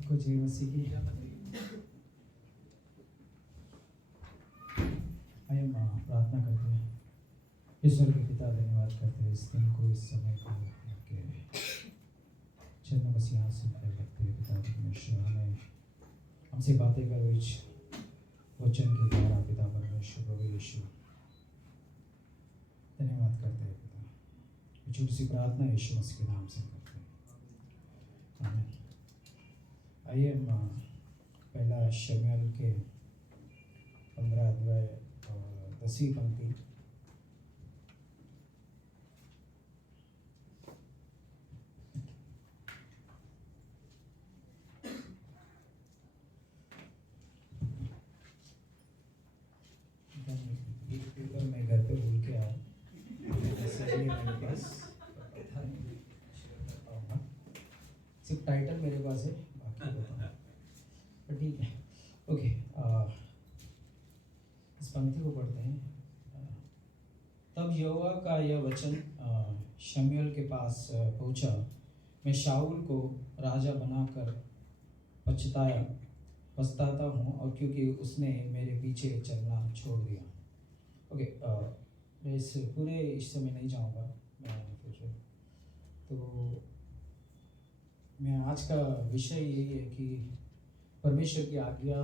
सबको जय मसीह की। आइए माँ प्रार्थना करते हैं। ईश्वर के पिता धन्यवाद करते हैं इस दिन को, इस समय को आपके चरणों में सिंहासन पर रखते हैं। पिता परमेश्वर हमें हमसे बातें करो इस वचन के द्वारा। पिता परमेश्वर प्रभु यीशु धन्यवाद करते हैं पिता। ये छोटी सी प्रार्थना यीशु मसीह के नाम से करते हैं, आमीन। आइए हम पहला शमूएल के 15 अध्याय और 10वीं पंक्ति। एक पेपर मैं घर पे भूल के आया, इसलिए मेरे पास पता नहीं शेयर कर पाऊंगा। सिर्फ टाइटल मेरे पास है, बाकी बताऊँ पर ठीक है। ओके, इस पंक्ति को पढ़ते हैं। तब यहोवा का यह वचन शमूएल के पास पहुंचा, मैं शाऊल को राजा बनाकर पछताता हूँ, और क्योंकि उसने मेरे पीछे चलना छोड़ दिया। ओके, मैं इस पूरे हिस्से में नहीं जाऊँगा। फिर तो मैं आज का विषय यही है कि परमेश्वर की आज्ञा,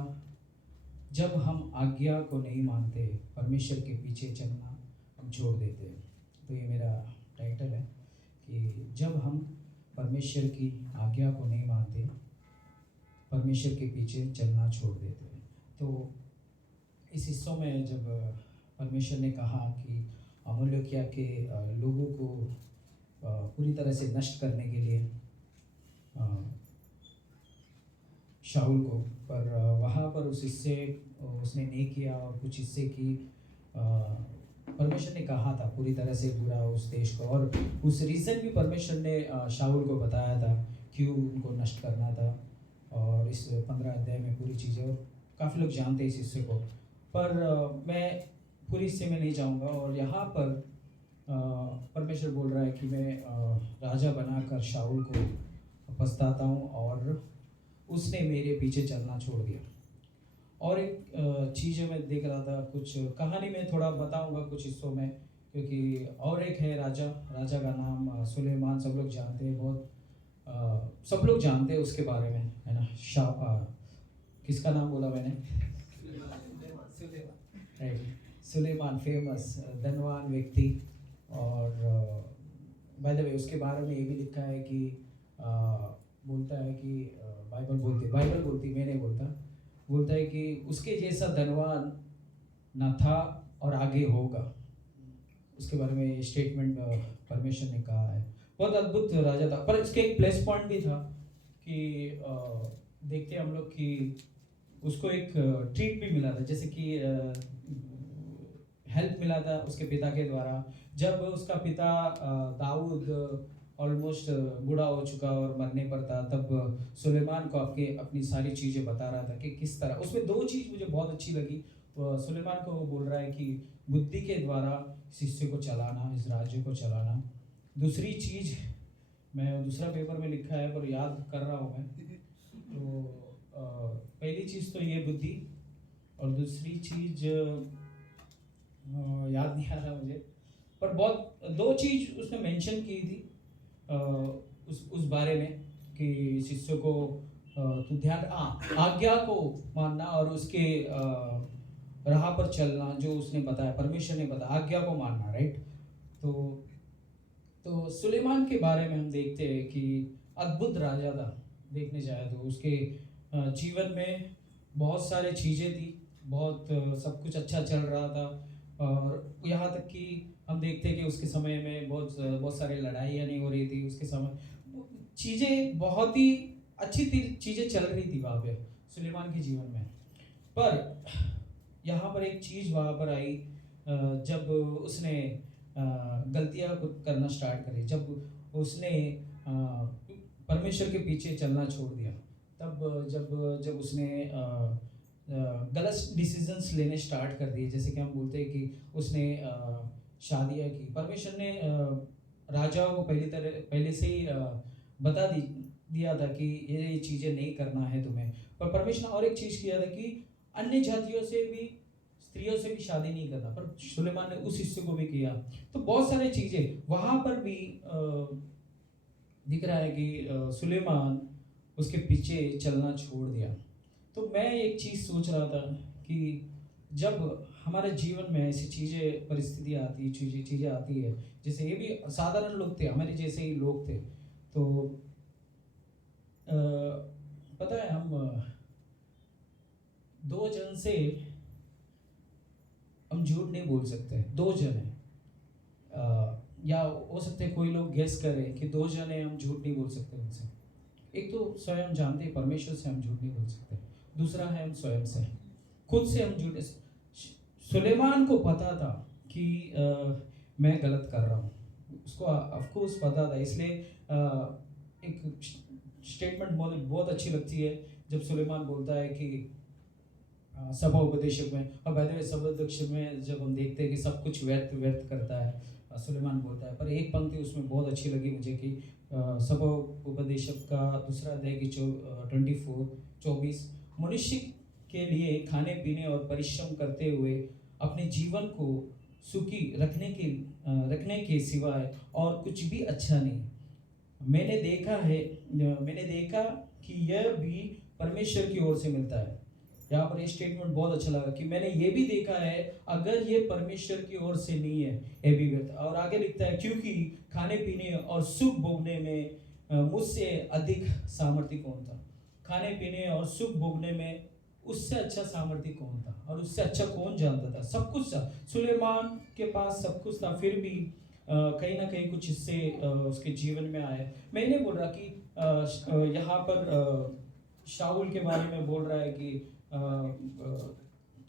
जब हम आज्ञा को नहीं मानते, परमेश्वर के पीछे चलना हम छोड़ देते हैं। तो ये मेरा टाइटल है कि जब हम परमेश्वर की आज्ञा को नहीं मानते, परमेश्वर के पीछे चलना छोड़ देते हैं। तो इस हिस्सों में जब परमेश्वर ने कहा कि अमूल्य के लोगों को पूरी तरह से नष्ट करने के लिए शाऊल को, पर वहाँ पर उस हिस्से उसने नहीं किया, और कुछ हिस्से की परमेश्वर ने कहा था पूरी तरह से बुरा उस देश को, और उस रीज़न भी परमेश्वर ने शाऊल को बताया था क्यों उनको नष्ट करना था। और इस 15 अध्याय में पूरी चीज़ें, और काफ़ी लोग जानते हैं इस हिस्से को, पर मैं पूरी हिस्से में नहीं जाऊंगा। और यहाँ पर परमेश्वर बोल रहा है कि मैं राजा बनाकर शाऊल को पछताता हूँ, और उसने मेरे पीछे चलना छोड़ दिया। और एक चीज़ मैं देख रहा था, कुछ कहानी में थोड़ा बताऊंगा कुछ हिस्सों में, क्योंकि और एक है राजा का नाम सुलेमान, सब लोग जानते हैं, बहुत सब लोग जानते हैं उसके बारे में, है ना। किसका नाम बोला मैंने? राइट, सुलेमान, फेमस धनवान व्यक्ति। और बाय द वे उसके बारे में ये भी लिखा है कि बोलता है कि बाइबल बोलती, मैं नहीं बोलता, बोलता है कि उसके जैसा धनवान न था और आगे होगा। उसके बारे में स्टेटमेंट परमेश्वर ने कहा है। बहुत अद्भुत राजा था, पर इसके एक प्लस पॉइंट भी था कि देखते हैं हम लोग कि उसको एक ट्रीट भी मिला था, जैसे कि हेल्प मिला था उसके पिता के द्वारा। जब उसका पिता दाऊद ऑलमोस्ट बूढ़ा हो चुका और मरने पर था, तब सुलेमान को अपनी सारी चीज़ें बता रहा था कि किस तरह। उसमें 2 चीज़ मुझे बहुत अच्छी लगी। सुलेमान को वो बोल रहा है कि बुद्धि के द्वारा इस हिस्से को चलाना, इस राज्य को चलाना। दूसरी चीज़ मैं दूसरा पेपर में लिखा है पर याद कर रहा हूँ मैं, तो पहली चीज़ तो ये बुद्धि, और दूसरी चीज़ याद नहीं आ रहा मुझे, पर बहुत 2 चीज़ उसने मेंशन की थी उस बारे में कि इस हिस्से को तू ध्यान, आज्ञा को मानना और उसके राह पर चलना, जो उसने बताया, परमेश्वर ने बताया, आज्ञा को मानना, राइट। तो सुलेमान के बारे में हम देखते हैं कि अद्भुत राजा था। देखने जाए तो उसके जीवन में बहुत सारी चीज़ें थी, बहुत सब कुछ अच्छा चल रहा था, और यहाँ तक कि हम देखते हैं कि उसके समय में बहुत सारी लड़ाइयाँ नहीं हो रही थी। उसके समय चीज़ें बहुत ही अच्छी चीज़ें चल रही थी वहाँ पे सुलेमान के जीवन में। पर यहाँ पर एक चीज़ वहाँ पर आई, जब उसने गलतियाँ करना स्टार्ट करी, जब उसने परमेश्वर के पीछे चलना छोड़ दिया, तब जब उसने गलत डिसीजंस लेने स्टार्ट कर दिए। जैसे कि हम बोलते हैं कि उसने शादियाँ की। परमेश्वर ने राजाओं को पहले से ही बता दिया था कि ये चीज़ें नहीं करना है तुम्हें। पर परमेश्वर ने और एक चीज़ किया था कि अन्य जातियों से भी, स्त्रियों से भी शादी नहीं करना, पर सुलेमान ने उस हिस्से को भी किया। तो बहुत सारी चीज़ें वहाँ पर भी दिख रहा है कि सुलेमान उसके पीछे चलना छोड़ दिया। तो मैं एक चीज़ सोच रहा था कि जब हमारे जीवन में ऐसी चीज़ें, परिस्थितियाँ आती, चीज़ें आती है, जैसे ये भी साधारण लोग थे, हमारे जैसे ही लोग थे। तो अ, पता है हम दो जन से हम झूठ नहीं बोल सकते। दो जन है, या हो सकते हैं कोई लोग गेस करें कि दो जन है, हम झूठ नहीं बोल सकते उनसे। एक तो स्वयं जानते हैं परमेश्वर से हम झूठ नहीं बोल सकते, दूसरा है हम स्वयं से, खुद से हम झूठ। सुलेमान को पता था कि मैं गलत कर रहा हूँ, उसको ऑफकोर्स पता था। इसलिए एक स्टेटमेंट बहुत अच्छी लगती है जब सुलेमान बोलता है कि सभा उपदेशक में, और बाय द वे सभा उपदेशक में जब हम देखते हैं कि सब कुछ व्यर्थ व्यर्थ करता है, सुलेमान बोलता है। पर एक पंक्ति उसमें बहुत अच्छी लगी मुझे कि सभा उपदेशक का दूसरा अध्याय की 24 मनुष्य के लिए खाने पीने और परिश्रम करते हुए अपने जीवन को सुखी रखने के सिवाय और कुछ भी अच्छा नहीं। मैंने देखा कि यह भी परमेश्वर की ओर से मिलता है। यहाँ पर ये स्टेटमेंट बहुत अच्छा लगा कि मैंने ये भी देखा है, अगर ये परमेश्वर की ओर से नहीं है ये भी व्यर्थ। और आगे लिखता है, क्योंकि खाने पीने और सुख भोगने में मुझसे अधिक सामर्थ्य कौन था। खाने पीने और सुख भोगने में उससे अच्छा सामर्थ्य कौन था, और उससे अच्छा कौन जानता था। सब कुछ था, सुलेमान के पास सब कुछ था, फिर भी कहीं ना कहीं कुछ हिस्से उसके जीवन में आए। मैं नहीं बोल रहा कि यहाँ पर शाऊल के बारे में बोल रहा है कि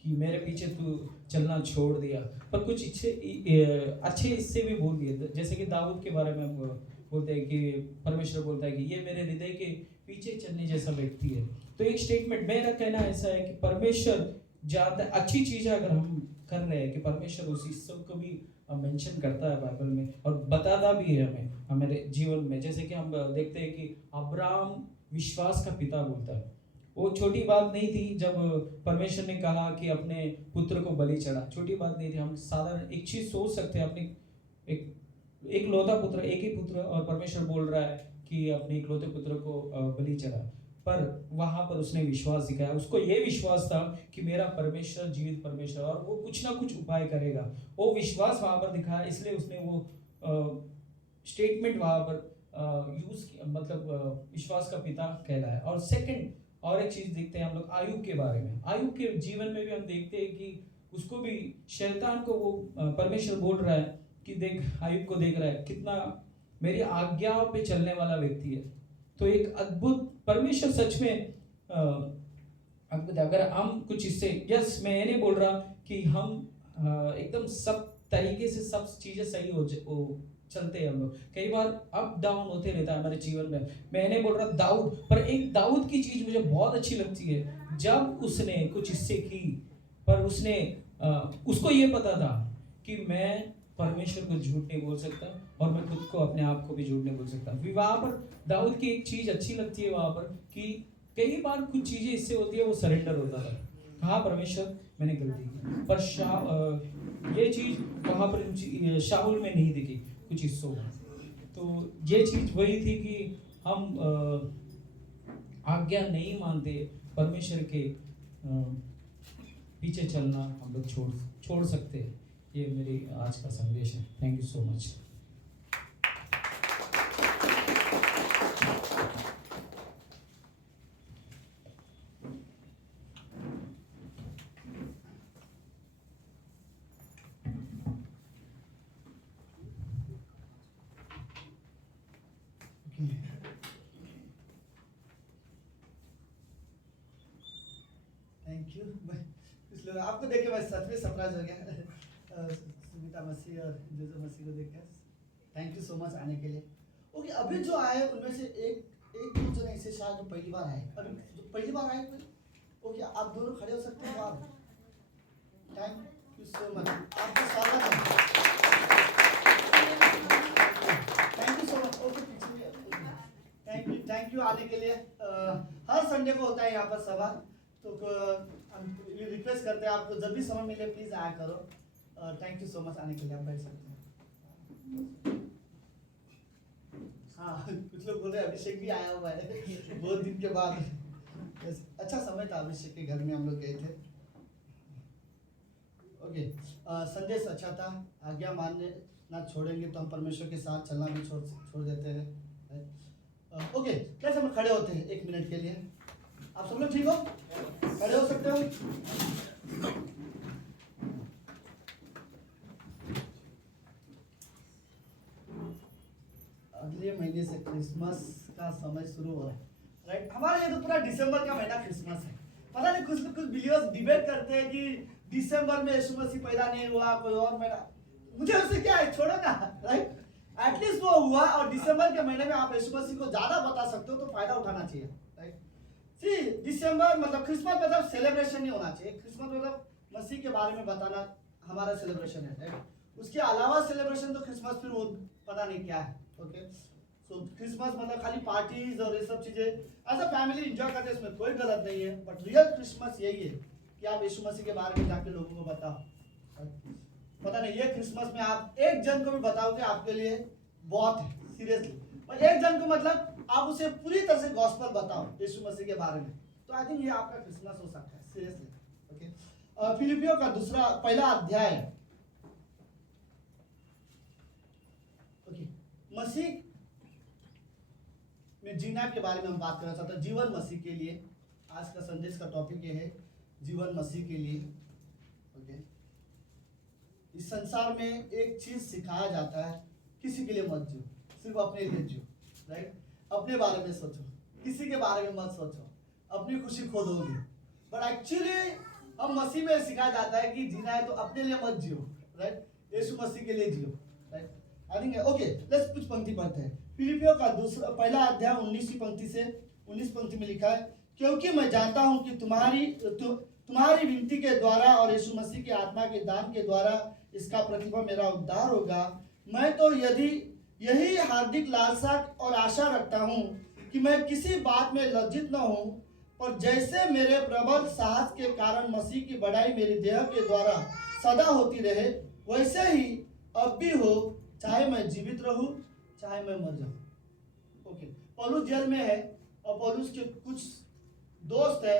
मेरे पीछे तू चलना छोड़ दिया, पर कुछ अच्छे हिस्से भी बोल दिए। जैसे कि दाऊद के बारे में बोलते हैं कि परमेश्वर बोलता है कि ये मेरे हृदय के पीछे चलने जैसा व्यक्ति है। तो एक स्टेटमेंट मेरा कहना ऐसा है कि परमेश्वर जानता है अच्छी चीज़ अगर हम कर रहे हैं, कि परमेश्वर उस हिस्से को भी मेंशन करता है बाइबल में, और बताता भी है हमें हमारे जीवन में। जैसे कि हम देखते हैं कि अब्राहम विश्वास का पिता बोलता है। वो छोटी बात नहीं थी जब परमेश्वर ने कहा कि अपने पुत्र को बलि चढ़ा, छोटी बात नहीं थी। हम साधारण एक चीज सोच सकते हैं, अपने एक लौता पुत्र, एक ही पुत्र, और परमेश्वर बोल रहा है कि अपने इकलौते पुत्र को बलि चढ़ा। पर वहां पर उसने विश्वास दिखाया। उसको ये विश्वास था कि मेरा परमेश्वर जीवित परमेश्वर, और वो कुछ ना कुछ उपाय करेगा। वो विश्वास वहां पर दिखाया, इसलिए उसने वो स्टेटमेंट वहां पर यूज किया, मतलब विश्वास का पिता कहलाया। और सेकंड, और एक चीज देखते हैं हम लोग आयुब के बारे में। आयुब के जीवन में भी हम देखते हैं कि उसको भी शैतान को वो परमेश्वर बोल रहा है कि देख, आयुब को देख रहा है कितना मेरी आज्ञाओं पे चलने वाला व्यक्ति है। तो एक अद्भुत परमेश्वर सच में अद्भुत। अगर हम कुछ इससे, यस मैं ये नहीं बोल रहा कि हम एकदम सब तरीके से सब चीजें सही हो चलते हैं। हम लोग कई बार अप डाउन होते रहता है हमारे जीवन में। मैं नहीं बोल रहा दाऊद, पर एक दाऊद की चीज मुझे बहुत अच्छी लगती है, जब उसने कुछ हिस्से की, पर उसने उसको ये पता था कि मैं परमेश्वर को झूठ नहीं बोल सकता, और मैं खुद को, अपने आप को भी झूठ नहीं बोल सकता। वहां पर दाऊद की एक चीज अच्छी लगती है वहां पर कि कई बार कुछ चीजें इससे होती है, वो सरेंडर होता था। कहा परमेश्वर मैंने गलती की, पर ये चीज वहां पर शाऊल में नहीं दिखी कुछ हिस्सों में। तो ये चीज वही थी कि हम आज्ञा नहीं मानते, परमेश्वर के पीछे चलना हम लोग छोड़ सकते हैं। ये मेरी आज का संदेश है। Thank you so much. Thank you. इसलिए आपको देख के मैं सच में सरप्राइज हो गया, सुमिता मसीह और जोजो मसीह को देख कर। थैंक यू सो मच आने के लिए। ओके, अभी जो आए उनमें से एक दो जन ऐसे शायद जो पहली बार आए, अभी जो पहली बार आए कोई, ओके आप दोनों खड़े हो सकते हो आप। थैंक यू सो मच, आपका स्वागत है। Thank you so much. Okay, thank you you आने के लिए। हर संडे को होता है यहाँ पर सभा, तो हम रिक्वेस्ट करते हैं आपको जब भी समय मिले प्लीज आया करो। थैंक यू सो मच आने के लिए, आप बैठ सकते हैं। हाँ, कुछ लोग बोल रहे हैं अभिषेक भी आया हुआ है बहुत दिन के बाद। अच्छा समय था, अभिषेक के घर में हम लोग गए थे। ओके, संदेश अच्छा था। आज्ञा मानने ना छोड़ेंगे तो हम परमेश्वर के साथ चलना भी छोड़ देते हैं। ओके, कैसे हम खड़े होते हैं 1 मिनट के लिए? आप सब लोग ठीक हो? खड़े हो सकते हो? अगले महीने से क्रिसमस का समय शुरू हो रहा है, राइट? हमारे ये तो पूरा दिसंबर का महीना क्रिसमस है। पता नहीं कुछ बिलीवर्स डिबेट करते हैं कि दिसंबर में यीशु मसीह पैदा नहीं हुआ, कोई और महीना। मुझे उससे क्या है, छोड़ो ना, राइट? एटलीस्ट वो हुआ, और दिसंबर के महीने में आप यीशु मसीह को ज्यादा बता सकते हो तो फायदा उठाना चाहिए, राइट? सी, दिसंबर मतलब क्रिसमस मतलब सेलिब्रेशन नहीं होना चाहिए। क्रिसमस मतलब मसीह के बारे में बताना हमारा सेलिब्रेशन है, राइट? उसके अलावा सेलिब्रेशन तो क्रिसमस फिर वो पता नहीं क्या है। ओके, सो क्रिसमस मतलब खाली पार्टीज और ये सब चीजें एज अ फैमिली एंजॉय करते हैं, इसमें कोई गलत नहीं है। बट रियल क्रिसमस यही है कि आप यीशु मसीह के बारे में जाके लोगों को बताओ। पता नहीं, ये क्रिसमस में आप एक जन को भी बताओगे आपके लिए बहुत है, सीरियसली। और एक जन को मतलब आप उसे पूरी तरह से गॉस्पेल बताओ यीशु मसीह के बारे में, तो आई थिंक ये आपका क्रिसमस हो सकता है, सीरियसली। ओके, फिलिपियों का पहला अध्याय। ओके, मसीह में जीना के बारे में हम बात करना चाहते हैं, जीवन मसीह के लिए। आज का संदेश का टॉपिक ये है, जीवन मसीह के लिए। ओके, इस संसार में एक चीज सिखाया जाता है, किसी के लिए मत जियो, सिर्फ अपने लिए जियो, राइट? अपने बारे में सोचो, किसी के बारे में मत सोचो, अपनी खुशी खो दोगे। बट एक्चुअली हम मसीह में सिखाया जाता है कि जीना है तो अपने लिए मत जियो, राइट? यीशु मसीह के लिए जियो, right? I think okay, let's कुछ पंक्ति पढ़ते हैं। फिलिपियों का पहला अध्याय 19वीं पंक्ति से 19 पंक्ति में लिखा है, क्योंकि मैं जानता हूं कि तुम्हारी विनती के द्वारा और यीशु मसीह के आत्मा के दान के द्वारा इसका प्रतिफल मेरा उद्धार होगा। मैं तो यही हार्दिक लालसा और आशा रखता हूं कि मैं किसी बात में लज्जित न हूं, पर जैसे मेरे प्रबल साहस के कारण मसीह की बढ़ाई मेरी देह के द्वारा सदा होती रहे, वैसे ही अब भी हो, चाहे मैं जीवित रहूं चाहे मैं मर जाऊं। ओके, पौलुस जेल में है और पौलुस के कुछ दोस्त है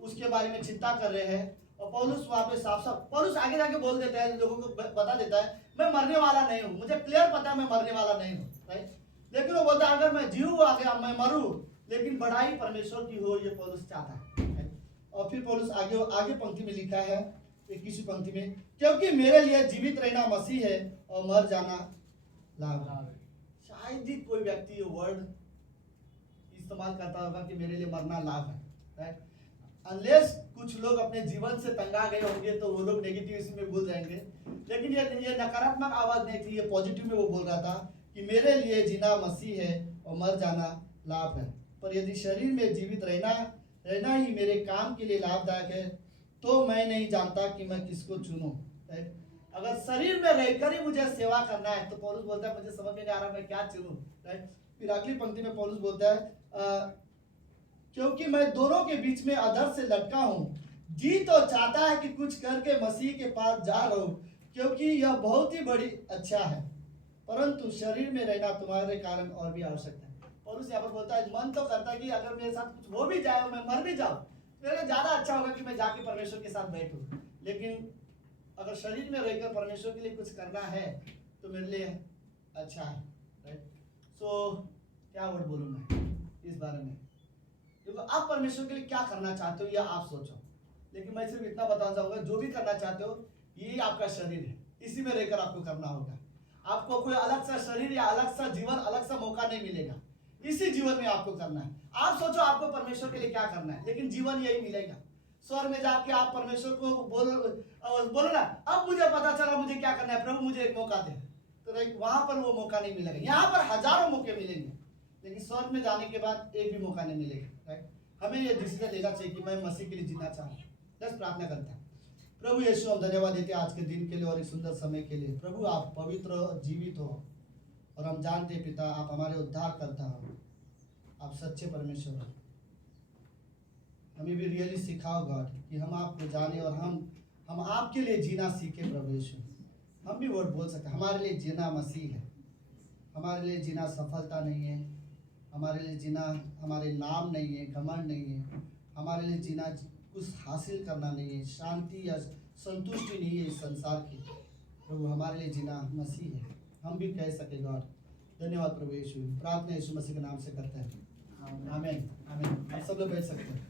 उसके बारे में चिंता कर रहे हैं, और पौलुस वहां पे साफ पौलुस आगे जाके बोल देता है, लोगों को बता देता है, मैं मरने वाला नहीं हूँ, मुझे क्लियर पता है मैं मरने वाला नहीं हूँ, राइट? लेकिन वो बोलता है अगर मैं जीऊँ आगे मैं मरूँ, लेकिन बढ़ाई परमेश्वर की हो, ये पौलुस चाहता है। और फिर पौलुस आगे पंक्ति में लिखा है, 21वीं पंक्ति में, क्योंकि मेरे लिए जीवित रहना मसीह है और मर जाना लाभ है। शायद ही कोई व्यक्ति ये वर्ड इस्तेमाल करता होगा कि मेरे लिए मरना लाभ है, राइट? अनलेस कुछ लोग अपने जीवन से तंगा गए होंगे तो वो लोग नेगेटिव इसमें बोल जाएंगे, लेकिन ये नकारात्मक आवाज नहीं थी, ये पॉजिटिव में वो बोल रहा था कि मेरे लिए जीना मसीह है और मर जाना लाभ है। पर यदि शरीर में जीवित रहना ही मेरे काम के लिए लाभदायक है, तो मैं नहीं जानता कि मैं किसको चुनूं, राइट? अगर शरीर में रहकर ही मुझे सेवा करना है तो पौलुस बोलता है मुझे समझ में नहीं आ रहा मैं क्या चुनूं, राइट? फिर अगली पंक्ति में पौलुस बोलता है, क्योंकि मैं दोनों के बीच में अधर से लटका हूं, जी तो चाहता है कि कुछ करके मसीह के पास जा रहूं, क्योंकि यह बहुत ही बड़ी अच्छा है, परंतु शरीर में रहना तुम्हारे कारण और भी आवश्यक है। पौलुस यहाँ पर बोलता है मन तो करता है कि अगर मेरे साथ कुछ हो भी जाए, मैं मर भी जाऊं, मेरे ज्यादा अच्छा होगा कि मैं जाके परमेश्वर के साथ बैठूं, लेकिन अगर शरीर में रहकर परमेश्वर के लिए कुछ करना है तो मेरे लिए अच्छा है, राइट? सो क्या वर्ड बोलूं मैं इस बारे में, देखो आप परमेश्वर के लिए क्या करना चाहते हो या आप सोचो, लेकिन मैं सिर्फ इतना बताना चाहूंगा, जो भी करना चाहते हो ये आपका शरीर है, इसी में रहकर आपको करना होगा। आपको कोई अलग सा शरीर या अलग सा जीवन, अलग सा मौका नहीं मिलेगा, इसी जीवन में आपको करना है। आप सोचो आपको परमेश्वर के लिए क्या करना है, लेकिन जीवन यही मिलेगा। स्वर्ग में जाके आप परमेश्वर को बोलो ना, अब मुझे पता चला मुझे क्या करना है, प्रभु मुझे एक मौका दे, तो वहां पर वो मौका नहीं मिलेगा। यहाँ पर हजारों मौके मिलेंगे, लेकिन स्वर्ग में जाने के बाद एक भी मौका नहीं मिलेगा, राइट? हमें ये डिसीजन लेना चाहिए कि मैं मसीह के लिए जीना चाहूँ। बस प्रार्थना करते हैं। प्रभु यीशु, हम धन्यवाद देते हैं आज के दिन के लिए और एक सुंदर समय के लिए। प्रभु आप पवित्र जीवित हो और हम जानते हैं पिता आप हमारे उद्धार करता हो, आप सच्चे परमेश्वर हो। हमें भी रियली सिखाओ गॉड कि हम आपको जाने और हम आपके लिए जीना सीखे प्रभु यीशु। हम भी वर्ड बोल सकते हैं, हमारे लिए जीना मसीह है, हमारे लिए जीना सफलता नहीं है, हमारे लिए जीना हमारे नाम नहीं है, घमंड नहीं है, हमारे लिए जीना कुछ हासिल करना नहीं है, शांति या संतुष्टि नहीं है इस संसार की। प्रभु हमारे लिए जीना मसीह है, हम भी कह सके गॉड। धन्यवाद प्रभु यीशु। प्रार्थना यीशु मसीह के नाम से करते हैं, आमीन आमीन। आप सब लोग बैठ सकते हैं।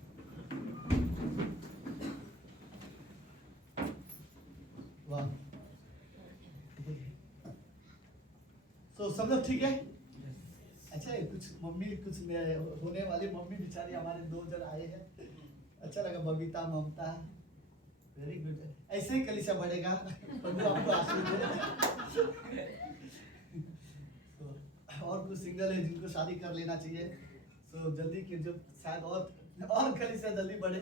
वाह, तो सब लोग ठीक है? अच्छा है, कुछ मम्मी कुछ होने वाली मम्मी बेचारी हमारे 2 जन आए हैं। अच्छा लगा, बबीता ममता, वेरी गुड। ऐसे ही कलीसिया बढ़ेगा, प्रभु आपको आशीष दे। और कुछ सिंगल है जिनको शादी कर लेना चाहिए, तो जल्दी की जो शायद और कलीसिया जल्दी बढ़े।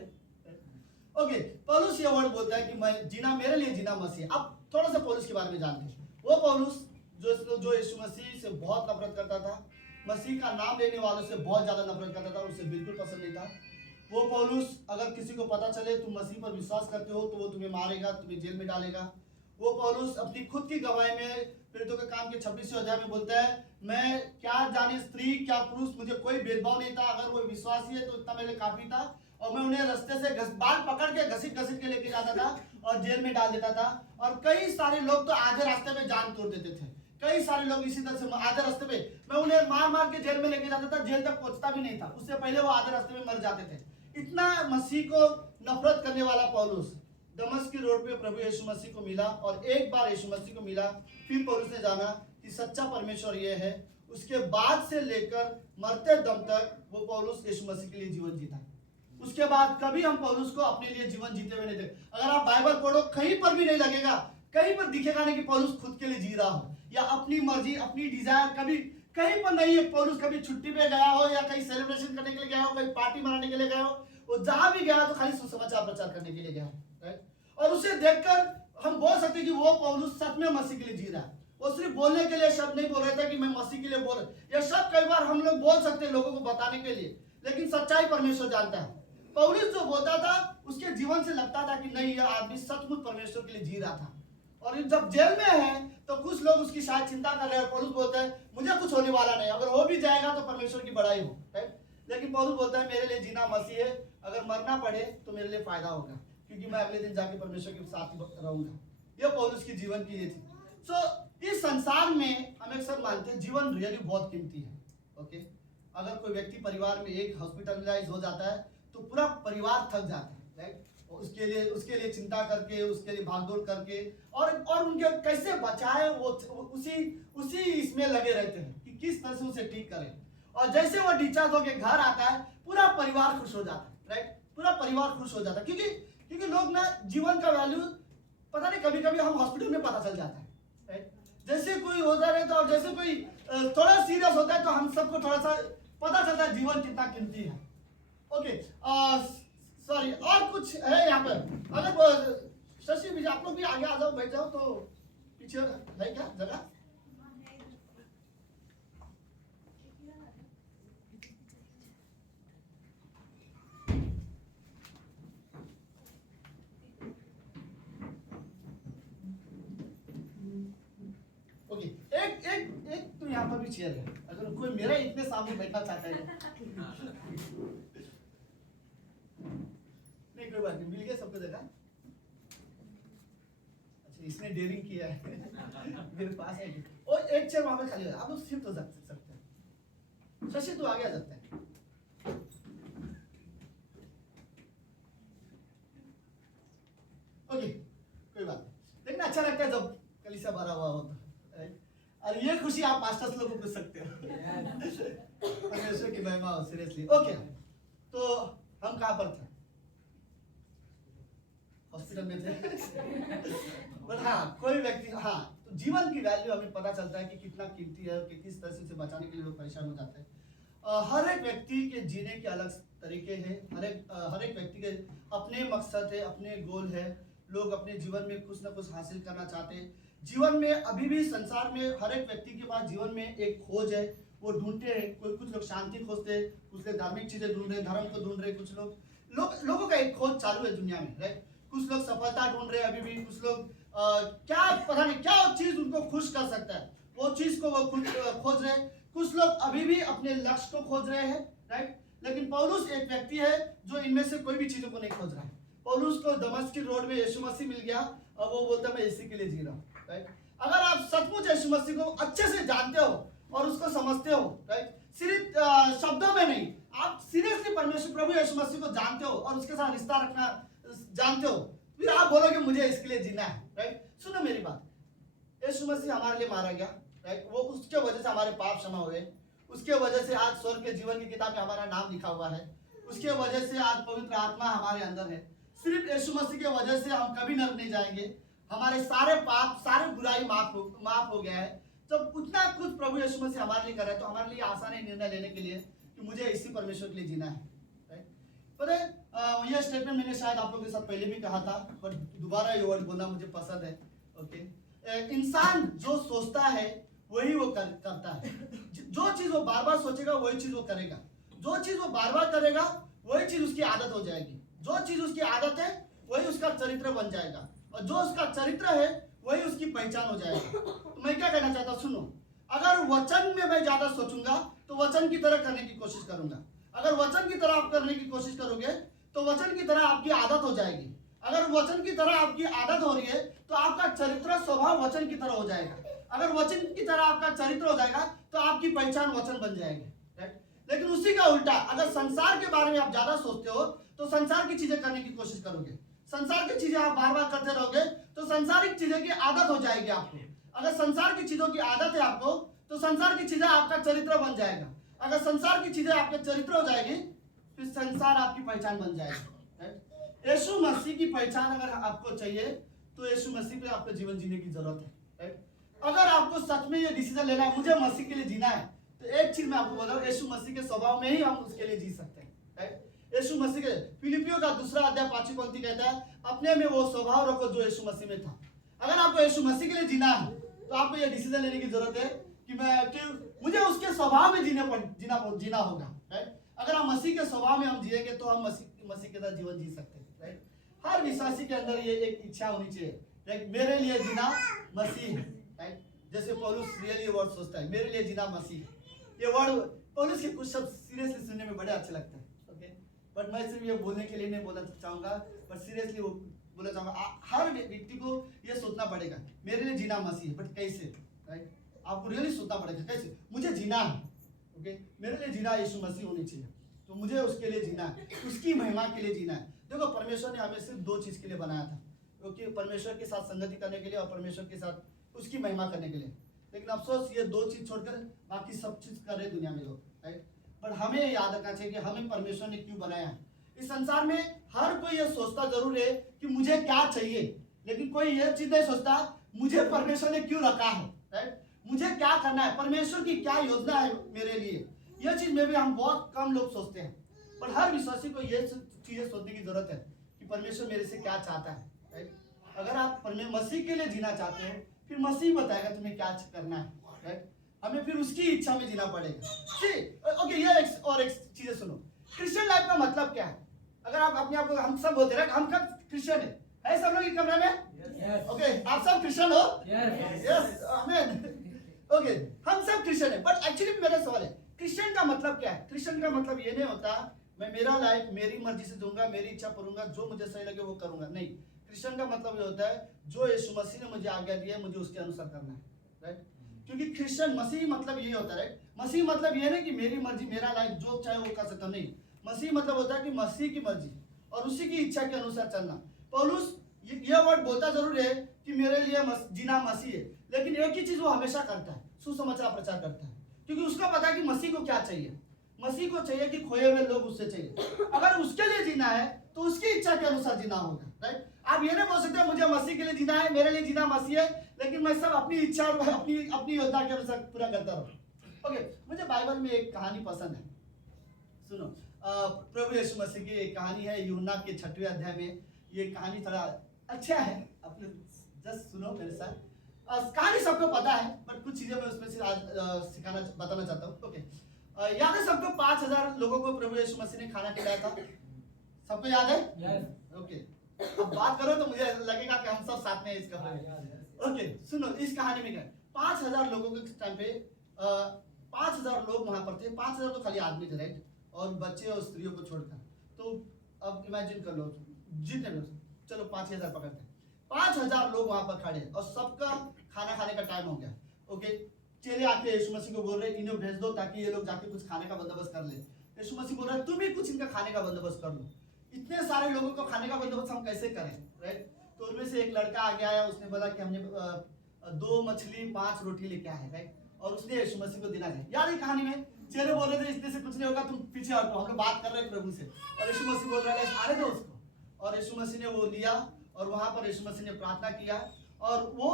ओके, पौलुस ये वर्ड बोलता है कि मैं जीना, मेरे लिए जीना मसीह। अब थोड़ा सा पौलुस के बारे में जानते हैं। वो पौलुस जो यीशु मसीह से बहुत नफरत करता था, मसीह का नाम लेने वालों से बहुत ज्यादा नफरत करता था, उसे बिल्कुल पसंद नहीं था। वो पौलुस, अगर किसी को पता चले तुम मसीह पर विश्वास करते हो तो वो तुम्हें मारेगा, तुम्हें जेल में डालेगा। वो पौलुस अपनी खुद की गवाही में प्रेरितों के काम के 26वें अध्याय में बोलता है, मैं क्या जाने स्त्री क्या पुरुष, मुझे कोई भेदभाव नहीं था, अगर वो विश्वासी है तो इतना मेरे लिए काफी था। और मैं उन्हें रास्ते से बाल पकड़ के घसीट घसीट के लेके जाता था और जेल में डाल देता था। और कई सारे लोग तो आधे रास्ते में जान तोड़ देते थे। कई सारे लोग इसी तरह से आधे रास्ते पे मैं उन्हें मार मार के जेल में लेके जाता था, जेल तक पहुंचता भी नहीं था, उससे पहले वो आधे रास्ते में मर जाते थे। इतना मसीह को नफरत करने वाला पौलुस दमस्क की रोड पे प्रभु यीशु मसीह को मिला, और एक बार यीशु मसीह को मिला, फिर पौलुस ने जाना कि सच्चा परमेश्वर ये है। उसके बाद से लेकर मरते दम तक वो पौलुस यीशु मसीह के लिए जीवन जीता। उसके बाद कभी हम पौलुस को अपने लिए जीवन जीते हुए नहीं देखे। अगर आप बाइबल पढ़ो, कहीं पर भी नहीं लगेगा, कहीं पर दिखेगा नहीं कि पौलुस खुद के लिए जी रहा हो या अपनी मर्जी अपनी डिजायर, कभी कहीं पर नहीं है। पौलुस कभी छुट्टी पे गया हो या कहीं सेलिब्रेशन करने के लिए गया हो, कहीं पार्टी मनाने के लिए गया हो, वो जहां भी गया तो खाली सुसमाचार प्रचार करने के लिए गया हो। और उसे देखकर हम बोल सकते कि वो पौलुस सच में मसीह के लिए जी रहा है। वो सिर्फ बोलने के लिए शब्द नहीं बोल रहे थे कि मैं मसीह के लिए बोल रहा। यह शब्द कई बार हम लोग बोल सकते हैं लोगों को बताने के लिए, लेकिन सच्चाई परमेश्वर जानता है। पौलुस जो बोलता था उसके जीवन से लगता था कि नहीं, यह आदमी सचमुच परमेश्वर के लिए जी रहा था। और जब जेल में है तो कुछ लोग उसकी शायद चिंता कर रहे हैं। पौलुस बोलता है मुझे कुछ होने वाला नहीं, अगर हो भी जाएगा तो परमेश्वर की बड़ाई हो, राइट। लेकिन पौलुस बोलता है मेरे लिए जीना मसीह है, अगर मरना पड़े तो मेरे लिए फायदा होगा, क्योंकि मैं अगले दिन जाके परमेश्वर के साथ रहूंगा। यह पौलुस की जीवन की ये थी। इस संसार में हम एक सब मानते हैं जीवन रियली बहुत कीमती है। ओके, अगर कोई व्यक्ति परिवार में एक हॉस्पिटलाइज हो जाता है तो पूरा परिवार थक जाता है, राइट। उसके लिए चिंता करके, उसके लिए भागदौड़ करके और उनके कैसे बचाए, वो उसी इसमें लगे रहते हैं कि किस तरह से उसे ठीक करें। और जैसे वो डिस्चार्ज होकर घर आता है पूरा परिवार खुश हो जाता है, राइट। पूरा परिवार खुश हो जाता है क्योंकि लोग ना जीवन का वैल्यू पता नहीं, कभी कभी हम हॉस्पिटल में पता चल जाता है, राइट। जैसे कोई होता रहता है और जैसे कोई थोड़ा सीरियस होता है तो हम सबको थोड़ा सा पता चलता है जीवन कितना कीमती है। ओके, सॉरी, और कुछ है यहाँ पर? अगर शशि विजय आप लोग भी आगे आ जाओ, बैठ जाओ, तो पीछे है क्या जगह? ओके, एक तो यहाँ पर भी चेयर है, अगर कोई मेरा इतने सामने बैठना चाहता है। नहीं, कोई बात नहीं, मिल गया सबको जगह। अच्छा, इसने डेयरिंग किया है। मेरे पास है और एक चेयर वहां पे खाली है, आप लोग शिफ्ट हो सकते हैं। शशि तू आगे आ सकता है। ओके, कोई बात नहीं, लेकिन अच्छा लगता है जब कलीसिया भरा हुआ हो। और ये खुशी आप पास्टर्स लोगों को पूछ सकते हो। परमेश्वर की महिमा हो, सीरियसली। ओके, तो हम कहाँ पर थे? हॉस्पिटल में थे। बट हाँ, कोई व्यक्ति, हाँ, तो जीवन की वैल्यू हमें पता चलता है कि कितना कीमती है कि किस तरह से उसे बचाने के लिए लोग परेशान हो जाते हैं। हर एक व्यक्ति के जीने के अलग तरीके हैं। हर एक व्यक्ति के अपने मकसद है, अपने गोल है। लोग अपने जीवन में कुछ ना कुछ हासिल करना चाहते हैं। जीवन में अभी भी संसार में हर एक व्यक्ति के पास जीवन में एक खोज है, वो ढूंढते हैं। कुछ लोग शांति खोजते हैं, कुछ लोग धार्मिक चीजें ढूंढ रहे हैं, धर्म को ढूंढ रहे हैं, कुछ लोगों का एक खोज चालू है दुनिया में, राइट। कुछ लोग सफलता ढूंढ रहे हैं अभी भी, कुछ लोग क्या पता नहीं क्या चीज उनको खुश कर सकता है, वो चीज को वो खोज रहे हैं। कुछ लोग अभी भी अपने लक्ष्य को खोज रहे हैं, राइट। लेकिन पौलुस एक व्यक्ति है जो इनमें से कोई भी चीजों को नहीं खोज रहा है। पौलुस को दमिश्क की रोड में यीशु मसीह मिल गया और वो बोलता है मैं इसी के लिए जी रहा हूँ, राइट। अगर आप सचमुच यीशु मसीह को अच्छे से जानते हो और उसको समझते हो, राइट, सिर्फ शब्दों में नहीं, आप सीरियसली परमेश्वर प्रभु यीशु मसीह को जानते हो और उसके साथ रिश्ता रखना जानते हो, फिर आप बोलोगे मुझे इसके लिए जीना है, राइट। सुनो मेरी बात, यीशु मसीह हमारे लिए मारा गया, राइट। वो उसके वजह से हमारे पाप क्षमा हुए, उसके वजह से आज स्वर्ग के जीवन की किताब में हमारा नाम लिखा हुआ है, उसके वजह से आज पवित्र आत्मा हमारे अंदर है। सिर्फ यीशु मसीह के वजह से हम कभी नरक नहीं जाएंगे, हमारे सारे पाप सारे बुराई माफ हो गया है। जब उतना कुछ प्रभु यीशु मसीह हमारे लिए कर रहा है तो हमारे लिए आसान है निर्णय लेने के लिए कि मुझे इसी परमेश्वर के लिए जीना है, राइट। पता है यह स्टेटमेंट मैंने शायद आप लोगों के साथ पहले भी कहा था, पर दोबारा ये वर्ड बोलना मुझे पसंद है, ओके। इंसान जो सोचता है वही वो करता है। जो चीज वो बार बार सोचेगा वही चीज वो करेगा, जो चीज वो बार बार करेगा वही चीज उसकी आदत हो जाएगी, जो चीज उसकी आदत है वही उसका चरित्र बन जाएगा, और जो उसका चरित्र है वही उसकी पहचान हो जाएगा। तो मैं क्या कहना चाहता हूँ, सुनो, अगर वचन में मैं ज्यादा सोचूंगा तो वचन की तरह करने की कोशिश करूंगा। अगर वचन की तरह आप करने की कोशिश करोगे तो वचन की तरह आपकी आदत हो जाएगी। अगर वचन की तरह आपकी आदत हो रही है तो आपका चरित्र स्वभाव वचन की तरह हो जाएगा। अगर वचन की तरह आपका चरित्र हो जाएगा तो आपकी पहचान वचन बन जाएगी, राइट। लेकिन उसी का उल्टा, अगर संसार के बारे में आप ज्यादा सोचते हो तो संसार की चीजें करने की कोशिश करोगे, संसार की चीजें आप बार बार करते रहोगे तो संसारिक चीजें की आदत हो जाएगी आपको। अगर संसार की चीजों की आदत है आपको तो संसार की चीजें आपका चरित्र बन जाएगा। अगर संसार की चीजें आपके चरित्र हो जाएगी फिर संसार आपकी पहचान बन जाएगी। यीशु मसीह की पहचान अगर आपको चाहिए तो यीशु मसीह पे आपको जीवन जीने की जरूरत है, राइट। अगर आपको सच में ये डिसीजन लेना है मुझे मसीह के लिए जीना है, तो एक चीज मैं आपको बोल रहा हूँ, यीशु मसीह के स्वभाव में ही हम उसके लिए जी सकते हैं, राइट। यीशु मसीह के फिलिपियों का 2 अध्याय 5वीं पंक्ति कहता है अपने में वो स्वभाव रखो जो यीशु मसीह में था। अगर आपको यीशु मसीह के लिए जीना है तो आपको ये डिसीजन लेने की जरूरत है कि मुझे उसके स्वभाव में जीना होगा, राइट। अगर हम मसीह के स्वभाव में हम जिएंगे तो हम मसीह के साथ जीवन जी सकते हैं, राइट। हर विश्वासी के अंदर ये एक इच्छा होनी चाहिए, राइट, मेरे लिए जीना मसीह है, राइट। जैसे पौलुस रियली वर्ड सोचता है मेरे लिए जीना मसीह है। ये वर्ड पौलुस के कुछ शब्द सीरियसली सुनने में बड़े अच्छे लगते हैं, ओके। बट मैं सिर्फ ये बोलने के लिए नहीं बोलना चाहूंगा, पर सीरियसली वो बोलना चाहूंगा। हर व्यक्ति को ये सोचना पड़ेगा मेरे लिए जीना मसीह है, बट कैसे, राइट। आपको रियली सोचना पड़ेगा कैसे मुझे जीना है, ओके। मेरे लिए जीना यीशु मसीह होनी चाहिए, तो मुझे उसके लिए जीना है, उसकी महिमा के लिए जीना है। देखो परमेश्वर ने हमें सिर्फ 2 चीज के लिए बनाया था, क्योंकि परमेश्वर के साथ संगति करने के लिए और परमेश्वर के साथ उसकी महिमा करने के लिए। लेकिन अफसोस ये 2 चीज छोड़कर बाकी सब चीज कर रहे दुनिया में लोग, राइट। पर हमें याद रखना चाहिए कि हमें परमेश्वर ने क्यों बनाया है। इस संसार में हर कोई ये सोचता जरूर है कि मुझे क्या चाहिए, लेकिन कोई ये चीज नहीं सोचता मुझे परमेश्वर ने क्यों रखा है, राइट। मुझे क्या करना है, परमेश्वर की क्या योजना है मेरे लिए। यह चीज में भी हम बहुत कम लोग सोचते हैं, पर हर विश्वासी को ये चीजें सोचने की जरूरत है कि परमेश्वर मेरे से क्या चाहता है, राइट। अगर आप मसीह के लिए जीना चाहते हो फिर मसीह बताएगा तुम्हें क्या करना है, राइट। हमें फिर उसकी इच्छा में जीना पड़ेगा। ओके, ये एक चीजें सुनो, क्रिश्चियन लाइफ का मतलब क्या है। अगर आप अपने आप को, हम सब बोलते हैं हम कब क्रिश्चियन है सब लोग इस कमरे में, ओके। आप सब क्रिश्चियन हो, यस, आमीन, ओके। हम सब क्रिश्चियन है, बट एक्चुअली मेरा सवाल है क्रिश्चियन का मतलब क्या है। क्रिश्चियन का मतलब ये नहीं होता मैं मेरा लाइफ मेरी मर्जी से दूंगा, मेरी इच्छा करूंगा, जो मुझे सही लगे वो करूंगा, नहीं। क्रिश्चियन का मतलब ये होता है जो यीशु मसीह ने मुझे आज्ञा दी है मुझे उसके अनुसार करना है, राइट। क्योंकि क्रिश्चियन मसीह मतलब ये होता है, राइट। मसीह मतलब ये नहीं कि मेरी मर्जी मेरा लाइफ जो चाहे वो कर सकता, नहीं। मसीह मतलब होता है कि मसीह की मर्जी और उसी की इच्छा के अनुसार चलना। पौलुस ये वर्ड बोलता जरूर है कि मेरे लिए जीना मसीह है, लेकिन एक ही चीज वो हमेशा करता है, सुसमाचार प्रचार करता है, क्योंकि उसको पता है कि मसीह को क्या चाहिए। मसीह को चाहिए कि खोए हुए लोग उससे चाहिए। अगर उसके लिए जीना है तो उसकी इच्छा के अनुसार जीना होगा, राइट। आप ये नहीं बोल सकते मुझे मसीह के लिए जीना है, मेरे लिए जीना मसीह है, लेकिन मैं सब अपनी इच्छा और अपनी योजना के अनुसार पूरा करता रहूं। ओके, मुझे बाइबल में एक कहानी पसंद है, सुनो। प्रभु यीशु मसीह की एक कहानी है यूहन्ना के 6वें अध्याय में। ये कहानी थोड़ा अच्छा है, अपने जस्ट सुनो मेरे साथ। कहानी सबको पता है, बट कुछ चीजें मैं उसमें से आज बताना चाहता हूँ। ओके, याद है सबको 5,000 लोगों को प्रभु यीशु मसीह ने खाना खिलाया था? सबको याद है? ओके, अब बात करो तो मुझे लगेगा कि हम सब साथ में हैं इस कमरे। ओके, सुनो इस कहानी में क्या 5,000 लोगों के टाइम पे 5,000 लोग वहां पर थे। 5,000 तो खाली आदमी थे, राइट, और बच्चे और स्त्रियों को छोड़कर। तो अब इमेजिन कर लो जितने लोग, चलो 5,000 पकड़ते, 5,000 लोग वहां पर खड़े और सबका खाना खाने का टाइम हो गया। ओके, चेले आके यीशु मसीह को बोल रहे इन्हें भेज दो ताकि ये लोग जाके कुछ खाने का बंदोबस्त कर ले। यीशु मसीह बोल रहा है तुम ही कुछ इनका खाने का बंदोबस्त कर लो। इतने सारे लोगों को खाने का बंदोबस्त हम कैसे करें, राइट? तो उनमें से एक लड़का आ गया, उसने बोला कि हमने 2 मछली 5 रोटी लेके आए, राइट, और उसने यीशु मसीह को दिला है। याद है कहानी में चेले बोल रहे थे इसमें से कुछ नहीं होगा, तुम पीछे हटो, हम लोग बात कर रहे हैं प्रभु से। और यीशु मसीह बोल रहे हैं आने दो उसको। और यीशु मसीह ने वो लिया और वहां पर यीशु मसीह ने प्रार्थना किया और वो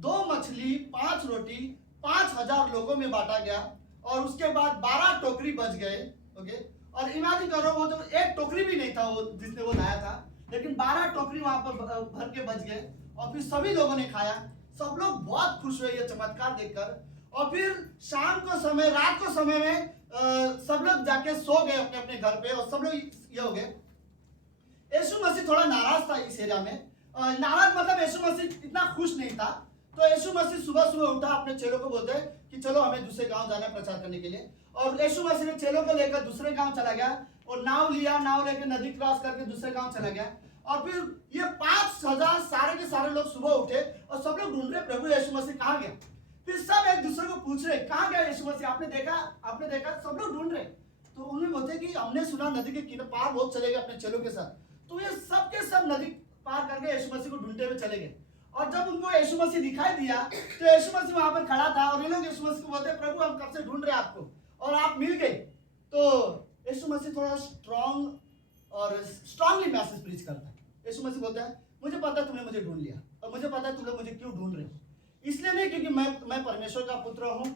2 मछली 5 रोटी 5,000 लोगों में बांटा गया। और उसके बाद 12 टोकरी बच गए। ओके, और इमेजिन करो वो तो एक टोकरी भी नहीं था वो जिसने वो लाया था, लेकिन 12 टोकरी वहां पर भर के बच गए। और फिर सभी लोगों ने खाया, सब लोग बहुत खुश हुए ये चमत्कार देखकर। और फिर शाम को समय, रात को समय में सब लोग जाके सो गए अपने अपने घर पे और सब लोग ये हो गए। यीशु मसीह थोड़ा नाराज था इस एरिया में। नाराज मतलब यीशु मसीह इतना खुश नहीं था। तो यीशु मसीह सुबह सुबह उठा, अपने चेलों को बोलते कि चलो हमें दूसरे गांव जाना है प्रचार करने के लिए। और यीशु मसीह ने चेलों को लेकर दूसरे गांव चला गया और नाव लिया, नाव लेकर नदी क्रॉस करके दूसरे गांव चला गया। और फिर ये 5,000 सारे के सारे लोग सुबह उठे और सब लोग ढूंढ रहे प्रभु यीशु मसीह कहाँ गया। फिर सब एक दूसरे को पूछ रहे कहाँ गया यीशु मसीह, आपने देखा, सब लोग ढूंढ रहे। तो उन्हें बोलते कि हमने सुना नदी के किनारे पार बहुत चले गए अपने चेलों के साथ। तो ये सब के सब नदी पार करके यीशु मसीह को ढूंढते हुए चले गए। और जब उनको यीशु मसीह दिखाई दिया तो यीशु मसीह वहां पर खड़ा था और ये लोग यीशु मसीह को बोलते प्रभु हम कब से ढूंढ रहे आपको और आप मिल गए। तो यीशु मसीह थोड़ा स्ट्रांगली मैसेज प्रीच करता है। यीशु मसीह बोलता है मुझे पता है तुमने मुझे ढूंढ लिया और मुझे पता है तुम लोग मुझे क्यों ढूंढ रहे हो। इसलिए नहीं क्योंकि मैं परमेश्वर का पुत्र हूँ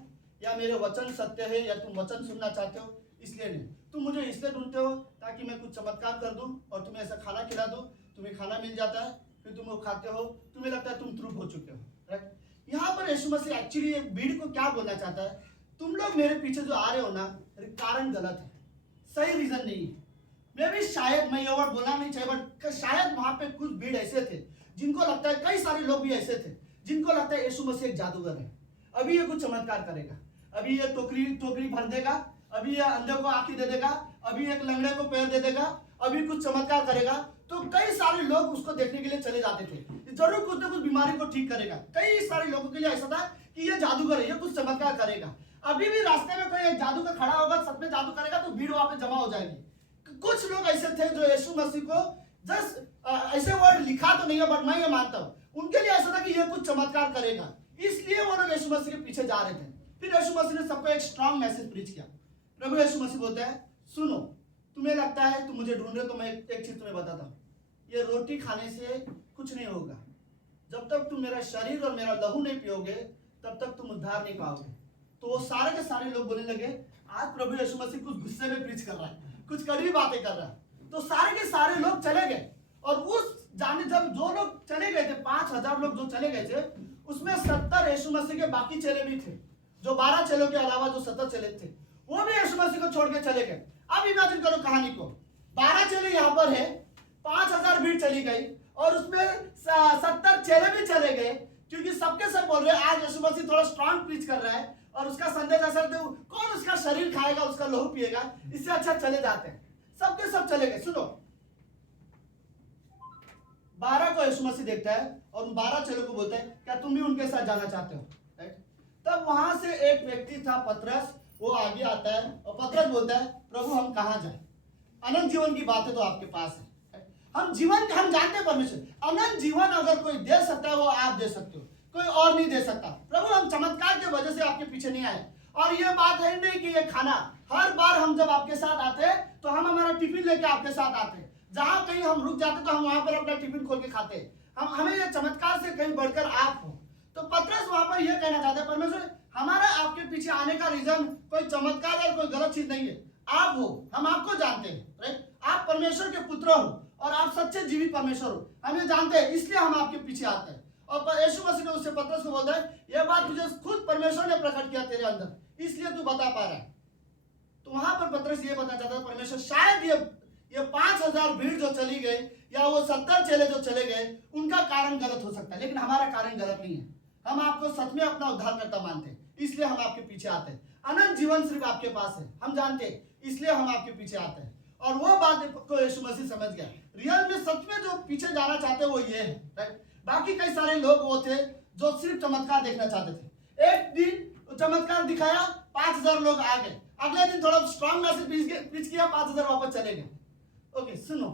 या मेरे वचन सत्य है या तुम वचन सुनना चाहते हो, इसलिए नहीं। तुम मुझे इसलिए ढूंढते हो ताकि मैं कुछ चमत्कार कर दूं और तुम्हें ऐसा खाना खिला दूं, तुम्हें खाना मिल जाता है, फिर तुम वो खाते हो, तुम्हें लगता है तुम तृप्त हो चुके हो, राइट। यहाँ पर यीशु मसीह एक्चुअली भीड़ को क्या बोलना चाहता है, तुम लोग मेरे पीछे जो आ रहे हो ना, कारण गलत है, सही रीजन नहीं है। मैं भी शायद मैं ये वर्ड बोलना नहीं चाहिए बट शायद वहां पे कुछ भीड़ ऐसे थे जिनको लगता है, कई सारे लोग भी ऐसे थे जिनको लगता है यीशु मसीह एक जादूगर है, अभी ये कुछ चमत्कार करेगा, अभी ये टोकरी भर देगा, अभी ये अंधे को आंखें दे देगा, अभी एक लंगड़े को पैर दे देगा, अभी कुछ चमत्कार करेगा। तो कई सारे लोग उसको देखने के लिए चले जाते थे, जरूर कुछ ना कुछ बीमारी को ठीक करेगा। कई सारे लोगों के लिए ऐसा था कि ये जादूगर है, ये कुछ चमत्कार करेगा। अभी भी रास्ते में कोई एक जादूगर खड़ा होगा, सच में जादू करेगा तो भीड़ वहां पे जमा हो जाएगी। कुछ लोग ऐसे थे जो यीशु मसीह को जस्ट ऐसे वर्ड लिखा तो नहीं है बट मैं ये मानता हूँ उनके लिए ऐसा था कि ये कुछ चमत्कार करेगा, इसलिए वो लोग यीशु मसीह के पीछे जा रहे थे। फिर यीशु मसीह ने सबको एक स्ट्रांग मैसेज प्रीच किया। प्रभु यीशु मसीह बोलते हैं सुनो, तुम्हें लगता है तुम मुझे ढूंढ रहे हो, तो मैं एक चीज तुम्हें बताता हूँ, ये रोटी खाने से कुछ नहीं होगा। जब तक तुम मेरा शरीर और मेरा लहू नहीं पियोगे तब तक तुम उद्धार नहीं पाओगे। तो वो सारे के सारे लोग बोलने लगे आज प्रभु यीशु मसीह कुछ गुस्से में प्रीच कर रहा है, कुछ कड़वी बातें कर रहा है। तो सारे के सारे लोग चले गए और उस जाने जब जो लोग चले गए थे, 5,000 लोग जो चले गए थे, उसमें 70 यीशु मसीह के बाकी चेले भी थे, जो 12 चेलों के अलावा जो 70 चेले थे वो भी यीशु मसीह को छोड़ के चले गए। अब इमेजिन करो कहानी को, 12 चेले यहाँ पर है, 5,000 भीड़ चली गई और उसमें 70 चेले भी चले गए, क्योंकि सबके सब बोल रहे हैं आज यीशु मसीह थोड़ा स्ट्रांग प्रीच कर रहा है और उसका संदेश ऐसा कौन उसका शरीर खाएगा, उसका लहू पिएगा, इससे अच्छा चले जाते हैं। सबके सब चले गए। सुनो, 12 को यीशु मसीह देखता है और उन 12 चेलों को बोलता है क्या तुम भी उनके साथ जाना चाहते हो, राइट। तब वहां से एक व्यक्ति था पतरस, वो आगे आता है और पतरस बोलता है प्रभु हम कहाँ जाए, अनंत जीवन की बातें तो आपके पास है, हम जानते हैं परमेश्वर, अनंत जीवन अगर कोई दे सकता है वो आप दे सकते हो, कोई और नहीं दे सकता। प्रभु हम चमत्कार की वजह से आपके पीछे नहीं आए। और ये बात है नहीं कि ये खाना, हर बार हम जब आपके साथ आते हैं तो हम हमारा टिफिन लेके आपके साथ आते हैं, जहां कहीं हम रुक जाते तो हम वहां पर अपना टिफिन खोल के खाते हैं। हमें ये चमत्कार से कहीं बढ़कर आप हो। तो पतरस वहां पर यह कहना चाहते हैं परमेश्वर हमारा आपके पीछे आने का रीजन कोई चमत्कार या कोई गलत चीज नहीं है, आप हो, हम आपको जानते हैं, राइट। आप परमेश्वर के पुत्र हो और आप सच्चे जीवित परमेश्वर हो, हम ये जानते हैं, इसलिए हम आपके पीछे आते हैं। और यीशु मसीह ने उससे पतरस को बोलता है, यह बात तुझे खुद परमेश्वर ने प्रकट किया तेरे अंदर, इसलिए तू बता पा रहा है। तो वहां पर पतरस ये बताना चाहता है, परमेश्वर शायद ये 5,000 भीड़ जो चली गई या वो 70 चेले जो चले गए, उनका कारण गलत हो सकता है, लेकिन हमारा कारण गलत नहीं है। हम आपको सच में अपना उद्धारकर्ता मानते हैं, इसलिए हम आपके पीछे आते हैं। अनंत जीवन सिर्फ आपके पास है, हम जानते हैं, इसलिए हम आपके पीछे आते हैं। और वो बात को यीशु मसीह समझ गया। रियल में सच में जो पीछे जाना चाहते हैं वो ये है, राइट। बाकी कई सारे लोग वो थे जो सिर्फ चमत्कार देखना चाहते थे। एक दिन चमत्कार दिखाया, 5,000 लोग आ गए, अगले दिन थोड़ा स्ट्रॉन्ग मैसेज पिच किया, 5,000 वापस चले गए। ओके, सुनो,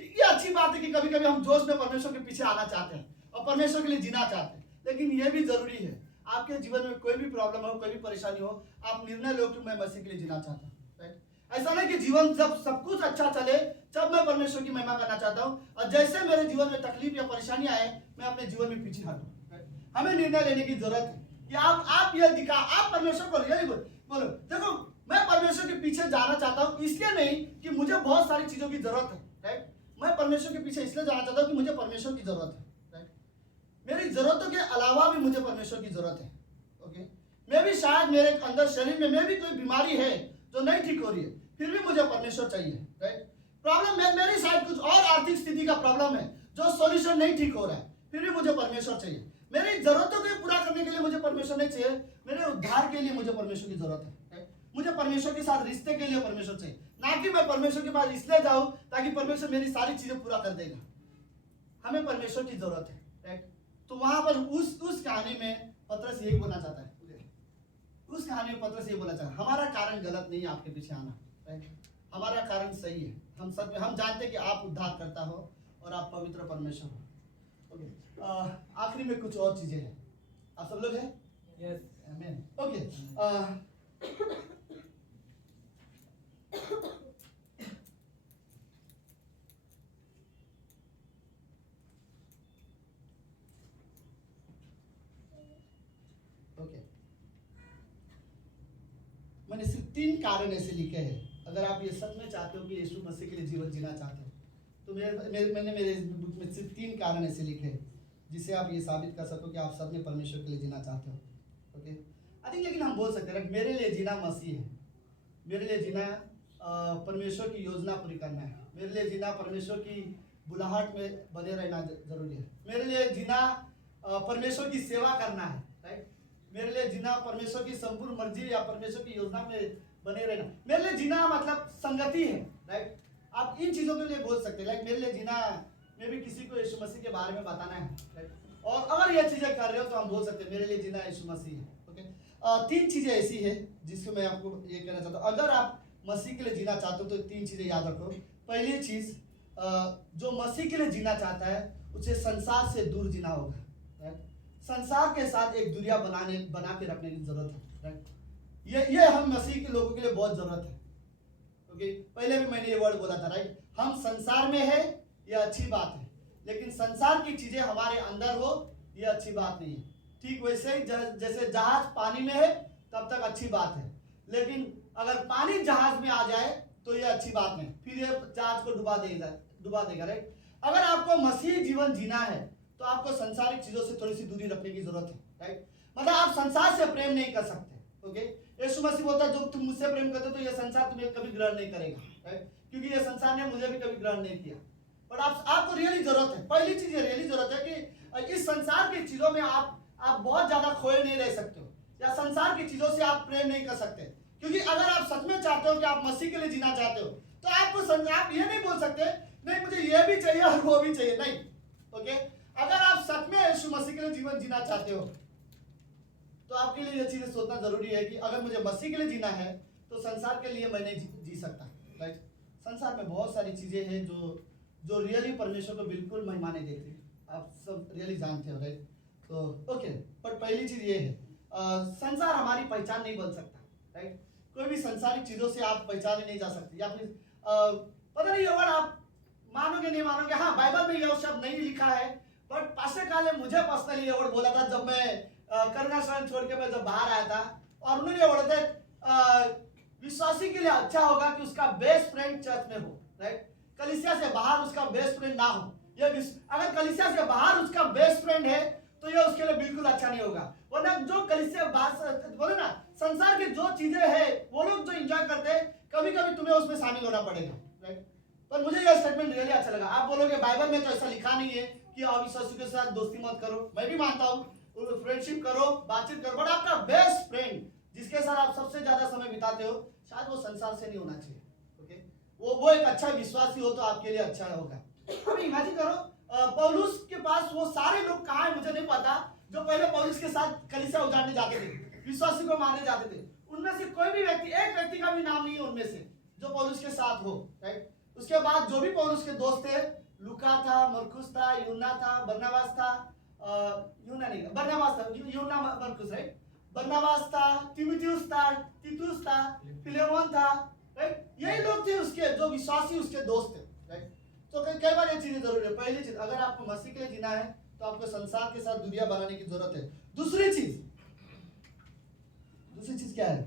ठीक, ये अच्छी बात है कि कभी कभी हम जोश में परमेश्वर के पीछे आना चाहते हैं और परमेश्वर के लिए जीना चाहते हैं, लेकिन ये भी जरूरी है आपके जीवन में कोई भी प्रॉब्लम हो, कोई भी परेशानी हो, आप निर्णय लो कि मैं मसीह के लिए जीना चाहता हूँ, राइट। ऐसा नहीं कि जीवन जब सब कुछ अच्छा चले तब मैं परमेश्वर की महिमा करना चाहता हूँ, और जैसे मेरे जीवन में तकलीफ या परेशानी आए मैं अपने जीवन में पीछे हटूं। हमें निर्णय लेने की जरूरत है कि आप ये दिखा, आप परमेश्वर को रियली बोलो, देखो मैं परमेश्वर के पीछे जाना चाहता हूँ, इसलिए नहीं कि मुझे बहुत सारी चीजों की जरूरत है, राइट। मैं परमेश्वर के पीछे इसलिए जाना चाहता हूँ कि मुझे परमेश्वर की जरूरत है, राइट। मेरी जरूरतों के अलावा भी मुझे परमेश्वर की जरूरत है। ओके, मैं भी शायद मेरे अंदर शरीर में भी कोई बीमारी है जो नहीं ठीक हो रही है, फिर भी मुझे परमेश्वर चाहिए, राइट। प्रॉब्लम मेरी शायद कुछ और आर्थिक स्थिति का प्रॉब्लम है जो सॉल्यूशन नहीं ठीक हो रहा है, फिर भी मुझे परमेश्वर चाहिए। मेरी जरूरतों को पूरा करने के लिए मुझे परमेश्वर नहीं चाहिए, मेरे उद्धार के लिए मुझे परमेश्वर की जरूरत है। मुझे परमेश्वर के साथ रिश्ते के लिए परमेश्वर चाहिए, ना कि मैं परमेश्वर के पास इसलिए जाऊं ताकि परमेश्वर मेरी सारी चीजें पूरा कर देगा। हमें परमेश्वर की जरूरत है, राइट। तो वहां पर उस कहानी में पतरस यही बोलना चाहता है, उस कहानी में पतरस यही बोलना चाहता है, हमारा कारण गलत नहीं है आपके पीछे आना, राइट। हमारा कारण सही है। हम सब हम जानते हैं कि आप उद्धार करता हो और आप पवित्र परमेश्वर हो। ओके, आखिरी में कुछ और चीजें हैं, आप सब लोग हैं? यस, आमीन। ओके, ओके, मैंने सिर्फ 3 कारण ऐसे लिखे हैं। अगर आप ये सच में चाहते हो कि यीशु मसीह के लिए जीवन जीना चाहते हो, तो मैंने मेरे बुक में सिर्फ 3 कारण ऐसे लिखे हैं जिससे आप ये साबित कर सको कि आप सच में परमेश्वर के लिए जीना चाहते हो। ओके, आई थिंक, लेकिन हम बोल सकते हैं मेरे लिए जीना मसीह है, मेरे लिए जीना परमेश्वर की योजना पूरी करना है, मेरे लिए जीना परमेश्वर की बुलाहट में बने रहना जरूरी है, मेरे लिए जीना परमेश्वर की सेवा करना है, राइट। मेरे लिए जीना परमेश्वर की संपूर्ण मर्जी या परमेश्वर की योजना में बने रहना, मेरे लिए जीना मतलब संगति है, राइट। आप इन चीजों के लिए बोल सकते हैं, लाइक मेरे लिए जीना में भी किसी को यीशु मसीह के बारे में बताना है, राइट। और अगर ये चीजें कर रहे हो तो हम बोल सकते हैं मेरे लिए जीना यीशु मसीह है। ओके, 3 चीजें ऐसी है जिसको मैं आपको ये कहना चाहता हूँ। अगर आप मसीह के लिए जीना चाहते हो तो 3 चीजें याद रखो। पहली चीज, जो मसीह के लिए जीना चाहता है उसे संसार से दूर जीना होगा, राइट। संसार के साथ एक दूरिया बना के रखने की जरूरत है, राइट। ये हम मसीह के लोगों के लिए बहुत जरूरत है। ओके, पहले भी मैंने ये वर्ड बोला था, राइट। हम संसार में है, ये अच्छी बात है, लेकिन संसार की चीजें हमारे अंदर हो, ये अच्छी बात नहीं है। ठीक वैसे ही जैसे जहाज पानी में है तब तक अच्छी बात है, लेकिन अगर पानी जहाज में आ जाए तो ये अच्छी बात नहीं, फिर ये जहाज को डुबा देगा, राइट। अगर आपको मसीह जीवन जीना है तो आपको संसारिक चीजों से थोड़ी सी दूरी रखने की जरूरत है, राइट। मतलब आप संसार से प्रेम नहीं कर सकते। ओके, यीशु मसीह बोलता है जो तुम मुझसे प्रेम करते हो तो ये संसार तुम्हें कभी ग्रहण नहीं करेगा, राइट, क्योंकि ये संसार ने मुझे भी कभी ग्रहण नहीं किया। पर आपको रियली जरूरत है, पहली चीज ये रियली जरूरत है कि इस संसार की चीजों में आप बहुत ज्यादा खोए नहीं रह सकते हो, या संसार की चीजों से आप प्रेम नहीं कर सकते, क्योंकि अगर आप सच में चाहते हो कि आप मसीह के लिए जीना चाहते हो तो आप ये नहीं बोल सकते नहीं मुझे ये भी चाहिए और वो भी चाहिए, नहीं। ओके, अगर आप सच में यीशु मसीह के लिए जीवन जीना चाहते हो तो आपके लिए ये चीजें सोचना जरूरी है कि अगर मुझे मसीह के लिए जीना है तो संसार के लिए मैं नहीं जी सकता, राइट। संसार में बहुत सारी चीजें हैं जो रियली परमेश्वर को बिल्कुल महिमा नहीं देती, आप सब रियली जानते हो, राइट। तो ओके, पर पहली चीज ये है, संसार हमारी पहचान नहीं बन सकता, राइट। कोई भी संसारिक चीजों से आप पहचाने नहीं जा सकते, या फिर पता नहीं ये वर्ड आप मानोगे नहीं मानोगे, हाँ बाइबल में यह शब्द नहीं लिखा है, बट पास्टर काले मुझे पर्सनली ये वर्ड बोला था जब मैं करुणा शरण छोड़ के मैं जब बाहर आया था, और उन्होंने ये बोला था विश्वासी के लिए अच्छा होगा कि उसका बेस्ट फ्रेंड चर्च में हो, राइट। कलीसिया से बाहर उसका बेस्ट फ्रेंड ना हो, अगर कलीसिया से बाहर उसका बेस्ट फ्रेंड है तो ये उसके लिए बिल्कुल अच्छा नहीं होगा। वरना जो कलीसिया बाहर बोले ना, संसार की जो चीजें हैं वो लोग जो एंजॉय करते हैं, कभी कभी तुम्हें उसमें शामिल होना पड़ेगा, राइट। पर मुझे यह स्टेटमेंट रियली अच्छा लगा। आप बोलोगे बाइबल में तो ऐसा लिखा नहीं है कि अविश्वासियों के साथ दोस्ती मत करो, मैं भी मानता हूँ, फ्रेंडशिप करो, बातचीत करो, बट आपका बेस्ट फ्रेंड जिसके साथ आप सबसे ज्यादा समय बिताते हो, शायद वो संसार से नहीं होना चाहिए। ओके, वो एक अच्छा विश्वासी हो तो आपके लिए अच्छा होगा। अब इमेजिन करो, पौलुस के पास वो सारे लोग कहाँ है मुझे नहीं पता, जो पहले पौलुस के साथ कलीसिया उजाड़ने जाते थे, विश्वासी को मारने जाते थे। उनमें से कोई भी व्यक्ति, एक व्यक्ति का भी नाम नहीं है उनमें से जो पौलुस के साथ हो, राइट। उसके बाद जो भी पौलुस के दोस्त थे, लूका था, मरकुस था, यूना था, बरनबास था, यूना नहीं, बरनबास था, यूना मरकुस, राइट। बरनबास था, तीमुथियुस था, तीतुस था, फिलेमोन था, राइट। यही लोग थे उसके जो विश्वासी उसके दोस्त थे, राइट। तो कई बार ये चीजें जरूरी है। पहली चीज, अगर आपको मसीह के लिए जीना है तो आपको संसार के साथ दुनिया बनाने की जरूरत है। दूसरी चीज क्या है?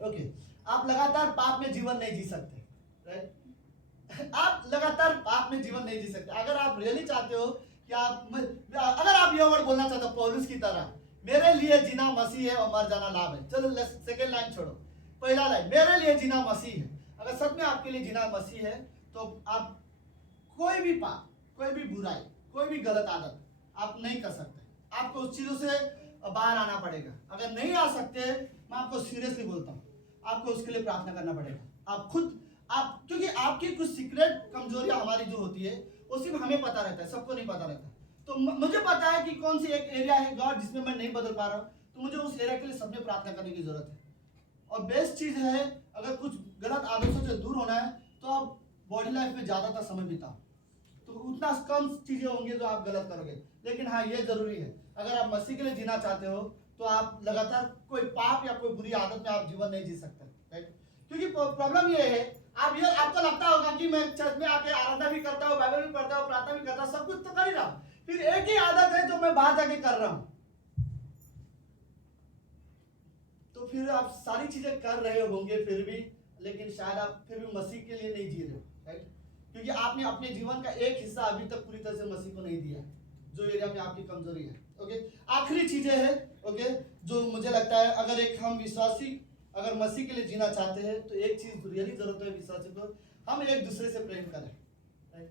ओके, आप लगातार पाप में जीवन नहीं जी सकते, राइट। आप लगातार पाप में जीवन नहीं जी सकते। अगर आप रियली चाहते हो कि अगर आप ये वर्ड बोलना चाहते हो पौलुस की तरह, मेरे लिए जीना मसीह है और मर जाना लाभ है। चलो सेकेंड लाइन छोड़ो, पहला लाइन, मेरे लिए जीना मसीह है। अगर सच में आपके लिए जीना मसीह है तो आप कोई भी पाप, कोई भी बुराई, कोई भी गलत आदत आप नहीं कर सकते। आपको उस चीजों से बाहर आना पड़ेगा। अगर नहीं आ सकते, मैं आपको सीरियसली बोलता हूँ, आपको उसके लिए प्रार्थना करना पड़ेगा। आप क्योंकि आपकी कुछ सीक्रेट कमजोरियां हमारी जो होती है वो सिर्फ हमें पता रहता है, सबको नहीं पता रहता। तो मुझे पता है कि कौन सी एक एरिया है गॉड जिसमें मैं नहीं बदल पा रहा हूँ, तो मुझे उस एरिया के लिए सब में प्रार्थना करने की जरूरत है। और बेस्ट चीज है, अगर कुछ गलत आदतों से दूर होना है तो आप बॉडी लाइफ में ज्यादातर समय बिताओ, तो उतना कम चीजें होंगी जो आप गलत करोगे। लेकिन हाँ, ये जरूरी है, अगर आप मसीह के लिए जीना चाहते हो तो आप लगातार कोई पाप या कोई बुरी आदत में आप जीवन नहीं जी सकते, राइट। क्योंकि प्रॉब्लम ये है, आपको लगता होगा कि मैं चर्च में आके आराधना भी करता हूँ, बाइबल भी पढ़ता हूँ, प्रार्थना भी करता हूँ, सब कुछ तो कर ही रहा हूँ, फिर एक ही आदत है जो मैं बाहर जाके कर रहा हूँ, तो फिर आप सारी चीजें कर रहे होंगे फिर भी, लेकिन शायद आप फिर भी मसीह के लिए नहीं जी रहे हो, राइट। क्योंकि आपने अपने जीवन का एक हिस्सा अभी तक पूरी तरह से मसीह को नहीं दिया, जो एरिया में आपकी कमजोरी है। ओके, आखिरी चीजें हैं, ओके, जो मुझे लगता है अगर एक हम विश्वासी अगर मसीह के लिए जीना चाहते हैं तो एक चीज रियली जरूरत है विश्वासी को, हम एक दूसरे से प्रेम करें, राइट।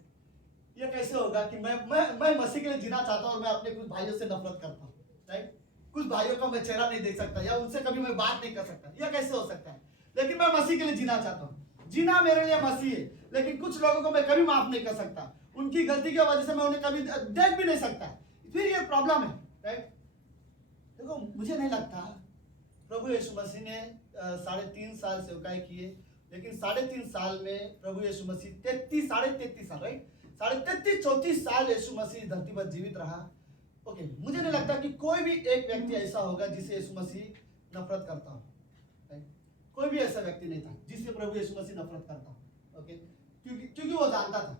ये कैसे होगा कि मैं मसीह के लिए जीना चाहता हूँ और मैं अपने कुछ भाइयों से नफरत करता हूँ, राइट। कुछ भाइयों का मैं चेहरा नहीं देख सकता या उनसे कभी मैं बात नहीं कर सकता, यह कैसे हो सकता है? लेकिन मैं मसीह के लिए जीना चाहता हूँ, जीना मेरे लिए मसीह है, लेकिन कुछ लोगों को मैं कभी माफ नहीं कर सकता, उनकी गलती की वजह से मैं उन्हें कभी देख भी नहीं सकता, फिर ये प्रॉब्लम है, राइट। देखो, मुझे नहीं लगता प्रभु यीशु मसीह ने 3.5 साल सेवकाई किए, लेकिन 3.5 साल में प्रभु यीशु मसीह 33 साल, राइट, 33-34 साल यीशु मसीह धरती पर जीवित रहा। ओके, मुझे नहीं लगता कि कोई भी एक व्यक्ति ऐसा होगा जिसे यीशु मसीह नफरत करता हो, राइट। कोई भी ऐसा व्यक्ति नहीं था जिससे प्रभु यीशु मसीह नफरत करता हो, ओके, क्योंकि वो जानता था,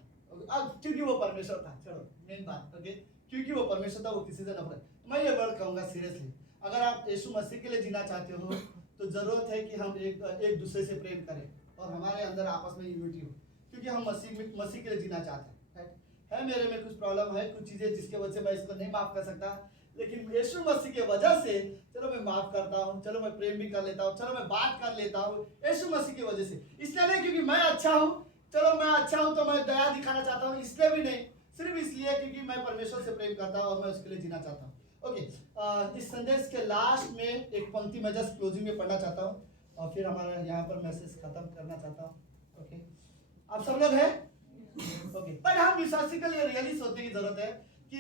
अब क्योंकि वो परमेश्वर था, चलो मेन बात, ओके, क्योंकि वो परमेश्वर था, वो किसी से नफरत। मैं ये वर्ड कहूंगा सीरियसली, अगर आप यीशु मसीह के लिए जीना चाहते हो तो जरूरत है कि हम एक दूसरे से प्रेम करें और हमारे अंदर आपस में यूनिटी हो, क्योंकि हम मसीह के लिए जीना चाहते हैं, राइट। है मेरे में कुछ प्रॉब्लम है, कुछ चीजें जिसके वजह से मैं इसको नहीं माफ कर सकता, लेकिन यीशु मसीह के वजह से चलो मैं माफ करता हूँ, चलो मैं प्रेम भी कर लेता हूँ, चलो मैं बात कर लेता हूँ यीशु मसीह की वजह से। इसलिए नहीं क्योंकि मैं अच्छा हूँ, चलो मैं अच्छा हूँ तो मैं दया दिखाना चाहता हूँ, इसलिए भी नहीं, सिर्फ इसलिए क्योंकि मैं परमेश्वर से प्रेम करता हूँ और मैं उसके लिए जीना चाहता हूँ। ओके, इस संदेश के लास्ट में एक पंक्ति मैं जस्ट क्लोजिंग में पढ़ना चाहता हूँ और फिर हमारा यहाँ पर मैसेज खत्म करना चाहता हूँ। ओके, आप सब लोग हैं? ओके, पर हम विश्वासी के लिए रियली सोचने की जरूरत है कि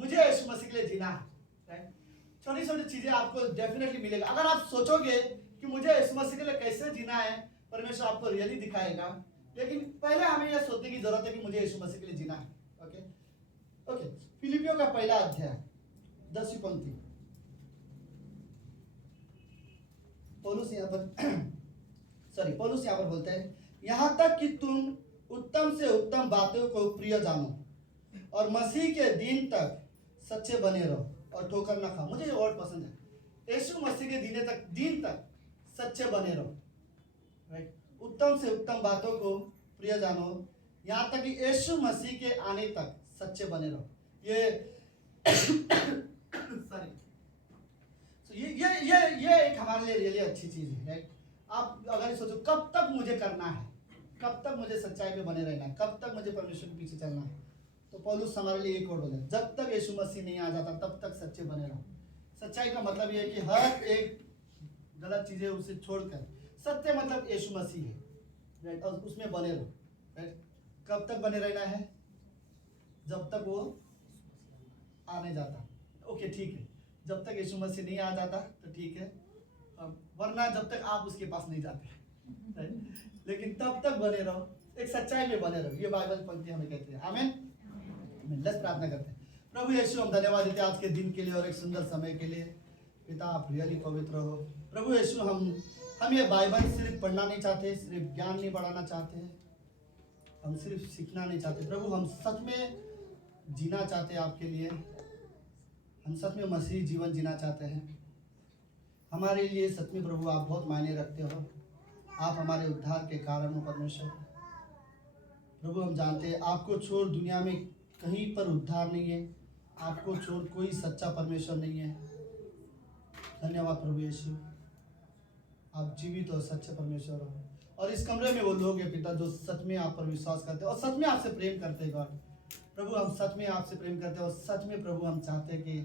मुझे यीशु मसीह के लिए जीना है, राइट। छोटी छोटी चीजें आपको डेफिनेटली मिलेगा। अगर आप सोचोगे कि मुझे यीशु मसीह के लिए कैसे जीना है, परमेश्वर आपको रियली दिखाएगा, लेकिन पहले हमें यह सोचने की जरूरत है कि मुझे यीशु मसीह के लिए जीना है। ओके ओके, फिलिपियों का 1 अध्याय 10वीं पंक्ति, पौलुस यहाँ पर बोलते हैं, यहाँ तक कि तुम उत्तम से उत्तम बातों को प्रिय जानो और मसीह के दिन तक सच्चे बने रहो और ठोकर न खाओ। मुझे ये वर्ड पसंद है, यीशु मसीह के दिन तक सच्चे बने रहो, राइट। उत्तम से उत्तम बातों को प्रिय जानो, यहाँ तक कि यीशु मसीह के आने तक सच्चे बने रहो। ये सॉरी, तो ये एक हमारे लिए रियली अच्छी चीज़ है, राइट। आप अगर सोचो कब तक मुझे करना है, कब तक मुझे सच्चाई में बने रहना है, कब तक मुझे परमेश्वर के पीछे चलना है, तो पौलुस हमारे लिए एक और बोले, जब तक यीशु मसीह नहीं आ जाता तब तक सच्चे बने रहो। सच्चाई का मतलब ये है कि हर एक गलत चीज़ें उसे छोड़कर सत्य मतलब यीशु मसीह है, राइट, और उसमें बने रहो, राइट। कब तक बने रहना है? जब तक वो आने जाता, ओके ठीक है। जब तक यीशु मसीह नहीं आ जाता तो ठीक है, वरना जब तक आप उसके पास नहीं जाते, राइट। लेकिन तब तक बने रहो, एक सच्चाई में बने रहो, ये बाइबल पंक्ति हमें कहते हैं। आमीन। लेट्स प्रार्थना करते हैं। प्रभु यीशु, हम धन्यवाद देते हैं आज के दिन के लिए और एक सुंदर समय के लिए। पिता, आप रियली पवित्र हो। प्रभु यीशु, हम ये बाइबल सिर्फ पढ़ना नहीं चाहते, सिर्फ ज्ञान नहीं बढ़ाना चाहते, हम सिर्फ सीखना नहीं चाहते। प्रभु, हम सच में जीना चाहते हैं आपके लिए, हम सच में मसीह जीवन जीना चाहते हैं। हमारे लिए सच में प्रभु आप बहुत मायने रखते हो, आप हमारे उद्धार के कारण हो परमेश्वर। प्रभु, हम जानते हैं आपको छोड़ दुनिया में कहीं पर उद्धार नहीं है, आपको छोड़ कोई सच्चा परमेश्वर नहीं है। धन्यवाद प्रभु यीशु, आप जीवित और सच्चे परमेश्वर हो। और इस कमरे में वो लोग हैं पिता जो सच में आप पर विश्वास करते हैं और सच में आपसे प्रेम करते हैं गॉड। प्रभु, हम सच में आपसे प्रेम करते हैं और सच में प्रभु हम चाहते हैं कि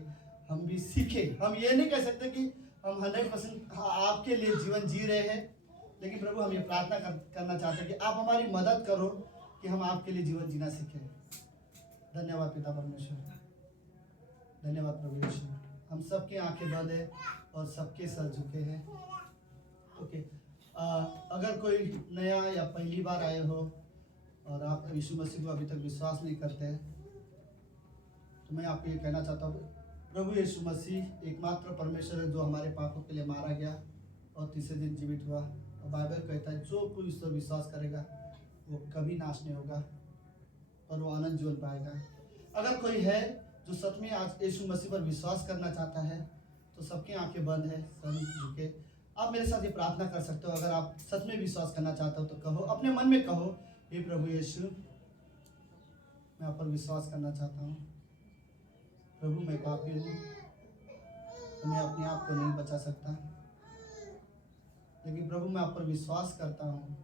हम भी सीखें। हम ये नहीं कह सकते कि हम 100% आपके लिए जीवन जी रहे हैं, लेकिन प्रभु हम ये प्रार्थना करना चाहते हैं कि आप हमारी मदद करो कि हम आपके लिए जीवन जीना सीखें। धन्यवाद पिता परमेश्वर, धन्यवाद प्रभु यीशु। हम सबकी आंखें बंद है और सबके सर झुके हैं। ओके, अगर कोई नया या पहली बार आए हो और आप यीशु मसीह को अभी तक विश्वास नहीं करते हैं, तो मैं आपको ये कहना चाहता हूँ, प्रभु यीशु मसीह एकमात्र परमेश्वर है जो हमारे पापों के लिए मारा गया और तीसरे दिन जीवित हुआ। और बाइबल कहता है जो कोई इस पर विश्वास करेगा वो कभी नाश नहीं होगा और वो आनंद जीवन पाएगा। अगर कोई है जो सच में आज यीशु मसीह पर विश्वास करना चाहता है, तो सबकी आंखें बंद है, सर झुके। आप मेरे साथ ये प्रार्थना कर सकते हो। अगर आप सच में विश्वास करना चाहते हो तो कहो, अपने मन में कहो, हे प्रभु यीशु, मैं आप पर विश्वास करना चाहता हूँ। प्रभु, मैं पापी हूँ, मैं अपने आप को नहीं बचा सकता, लेकिन प्रभु मैं आप पर विश्वास करता हूँ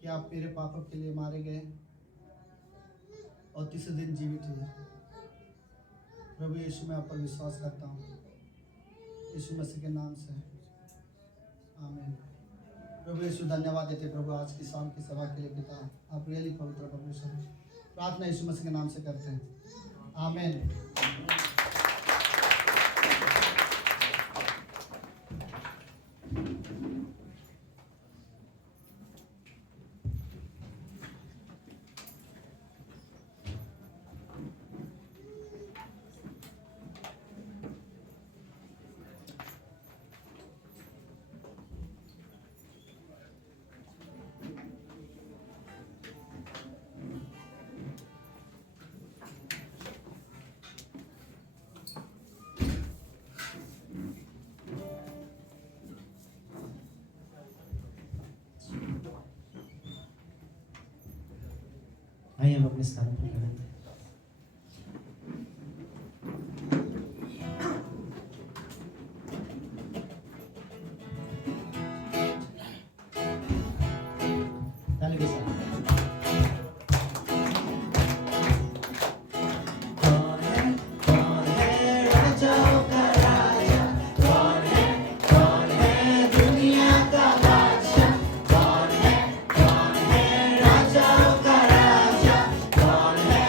कि आप मेरे पापों के लिए मारे गए और तीसरे दिन जीवित हुए। प्रभु यीशु, मैं आप पर विश्वास करता हूँ, यीशु मसीह के नाम से, आमीन। प्रभु यीशु, धन्यवाद देते प्रभु आज की शाम की सभा के लिए पिता, आप रियली पवित्र परमेश्वर हैं। प्रार्थना यीशु मसीह के नाम से करते हैं, आमीन। आइए हम अपने स्थानों पर खड़े हैं। ताली के साथ। कौन है राजाओं का राजा, कौन है दुनिया का बादशाह, कौन है राजाओं का राजा, कौन है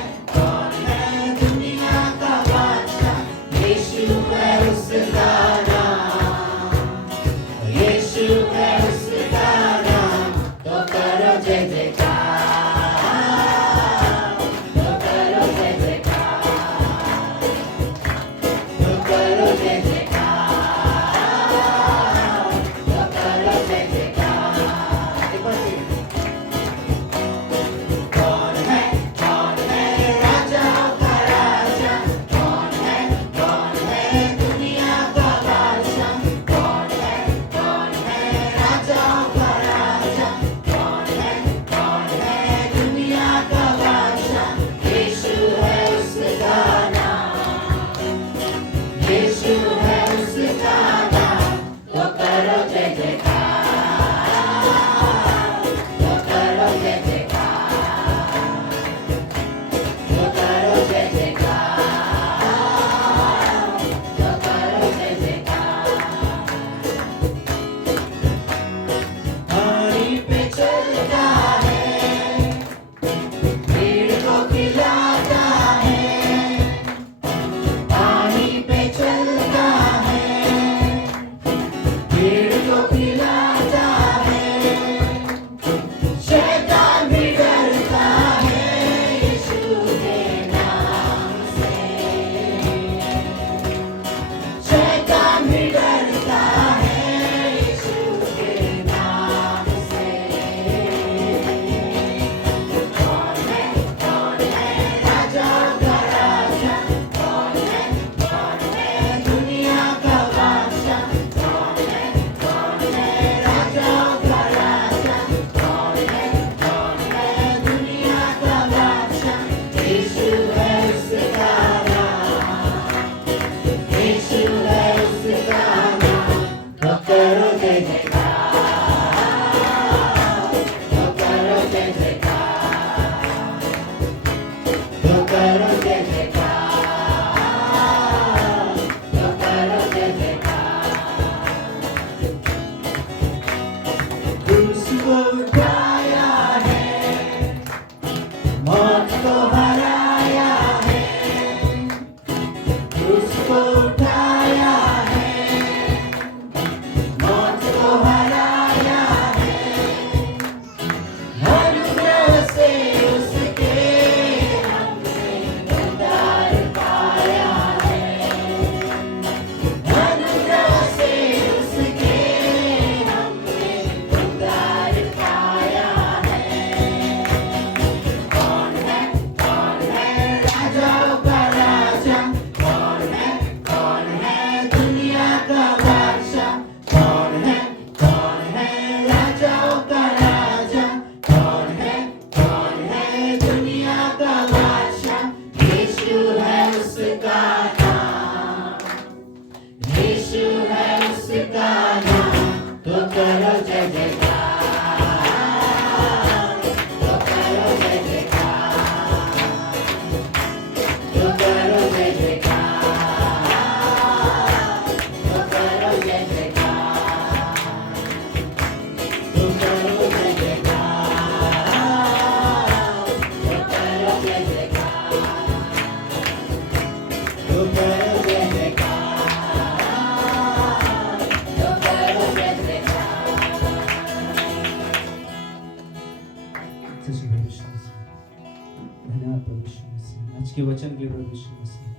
वचन के लिए प्रभु यीशु मसीह।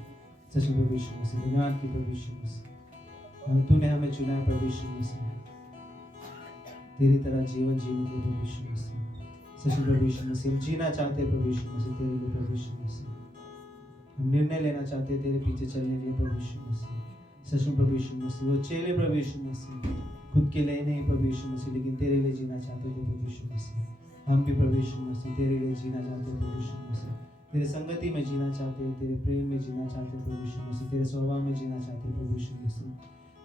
सच में प्रभु यीशु मसीह, धन्यवाद की प्रभु यीशु मसीह। तूने हमें चुना है प्रभु यीशु मसीह, तेरी तरह जीवन जीने के लिए प्रभु यीशु मसीह। सच में प्रभु यीशु मसीह, हम जीना चाहते हैं प्रभु यीशु मसीह तेरे लिए प्रभु यीशु मसीह। हम निर्णय लेना चाहते हैं तेरे पीछे चलने के लिए प्रभु यीशु मसीह। सच में प्रभु यीशु मसीह, वो चेले प्रभु यीशु मसीह खुद के लिए नहीं प्रभु यीशु मसीह, लेकिन तेरे लिए जीना चाहते थे प्रभु यीशु मसीह। हम भी प्रभु यीशु मसीह तेरे लिए जीना चाहते हैं प्रभु यीशु मसीह, तेरे संगति में जीना चाहते हैं, तेरे प्रेम में जीना चाहते हैं प्रभु यीशु मसीह, तेरे स्वभाव में जीना चाहते हैं प्रभु यीशु मसीह।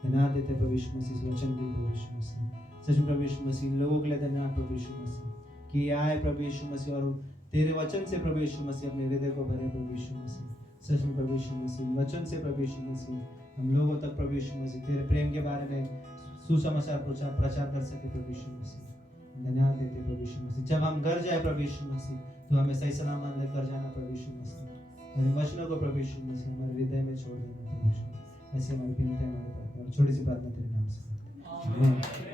धन्यवाद देते प्रभु यीशु मसीह इस वचन के लिए प्रभु यीशु मसीह। सच में प्रभु यीशु मसीह, इन लोगों के लिए धन्यवाद प्रभु यीशु मसीह कि ये आए प्रभु यीशु मसीह और तेरे वचन से प्रभु यीशु मसीह अपने हृदय को भरे प्रभु यीशु मसीह। सच में प्रभु यीशु मसीह, वचन से प्रभु यीशु मसीह हम लोगों तक प्रभु यीशु मसीह तेरे प्रेम के बारे में सुसमाचार प्रचार कर सके प्रभु यीशु मसीह। धन्यवाद देते प्रभु यीशु मसीह। जब हम घर जाए प्रभु यीशु मसीह तो हमें सही सलामत लेकर जाना प्रभु यीशु मसीह, और इन वचनों को प्रभु यीशु मसीह हमारे हृदय में छोड़ देना प्रभु यीशु। ऐसे हमारी विनती है हमारे पास, और छोटी सी प्रार्थना तेरे नाम से। आमीन।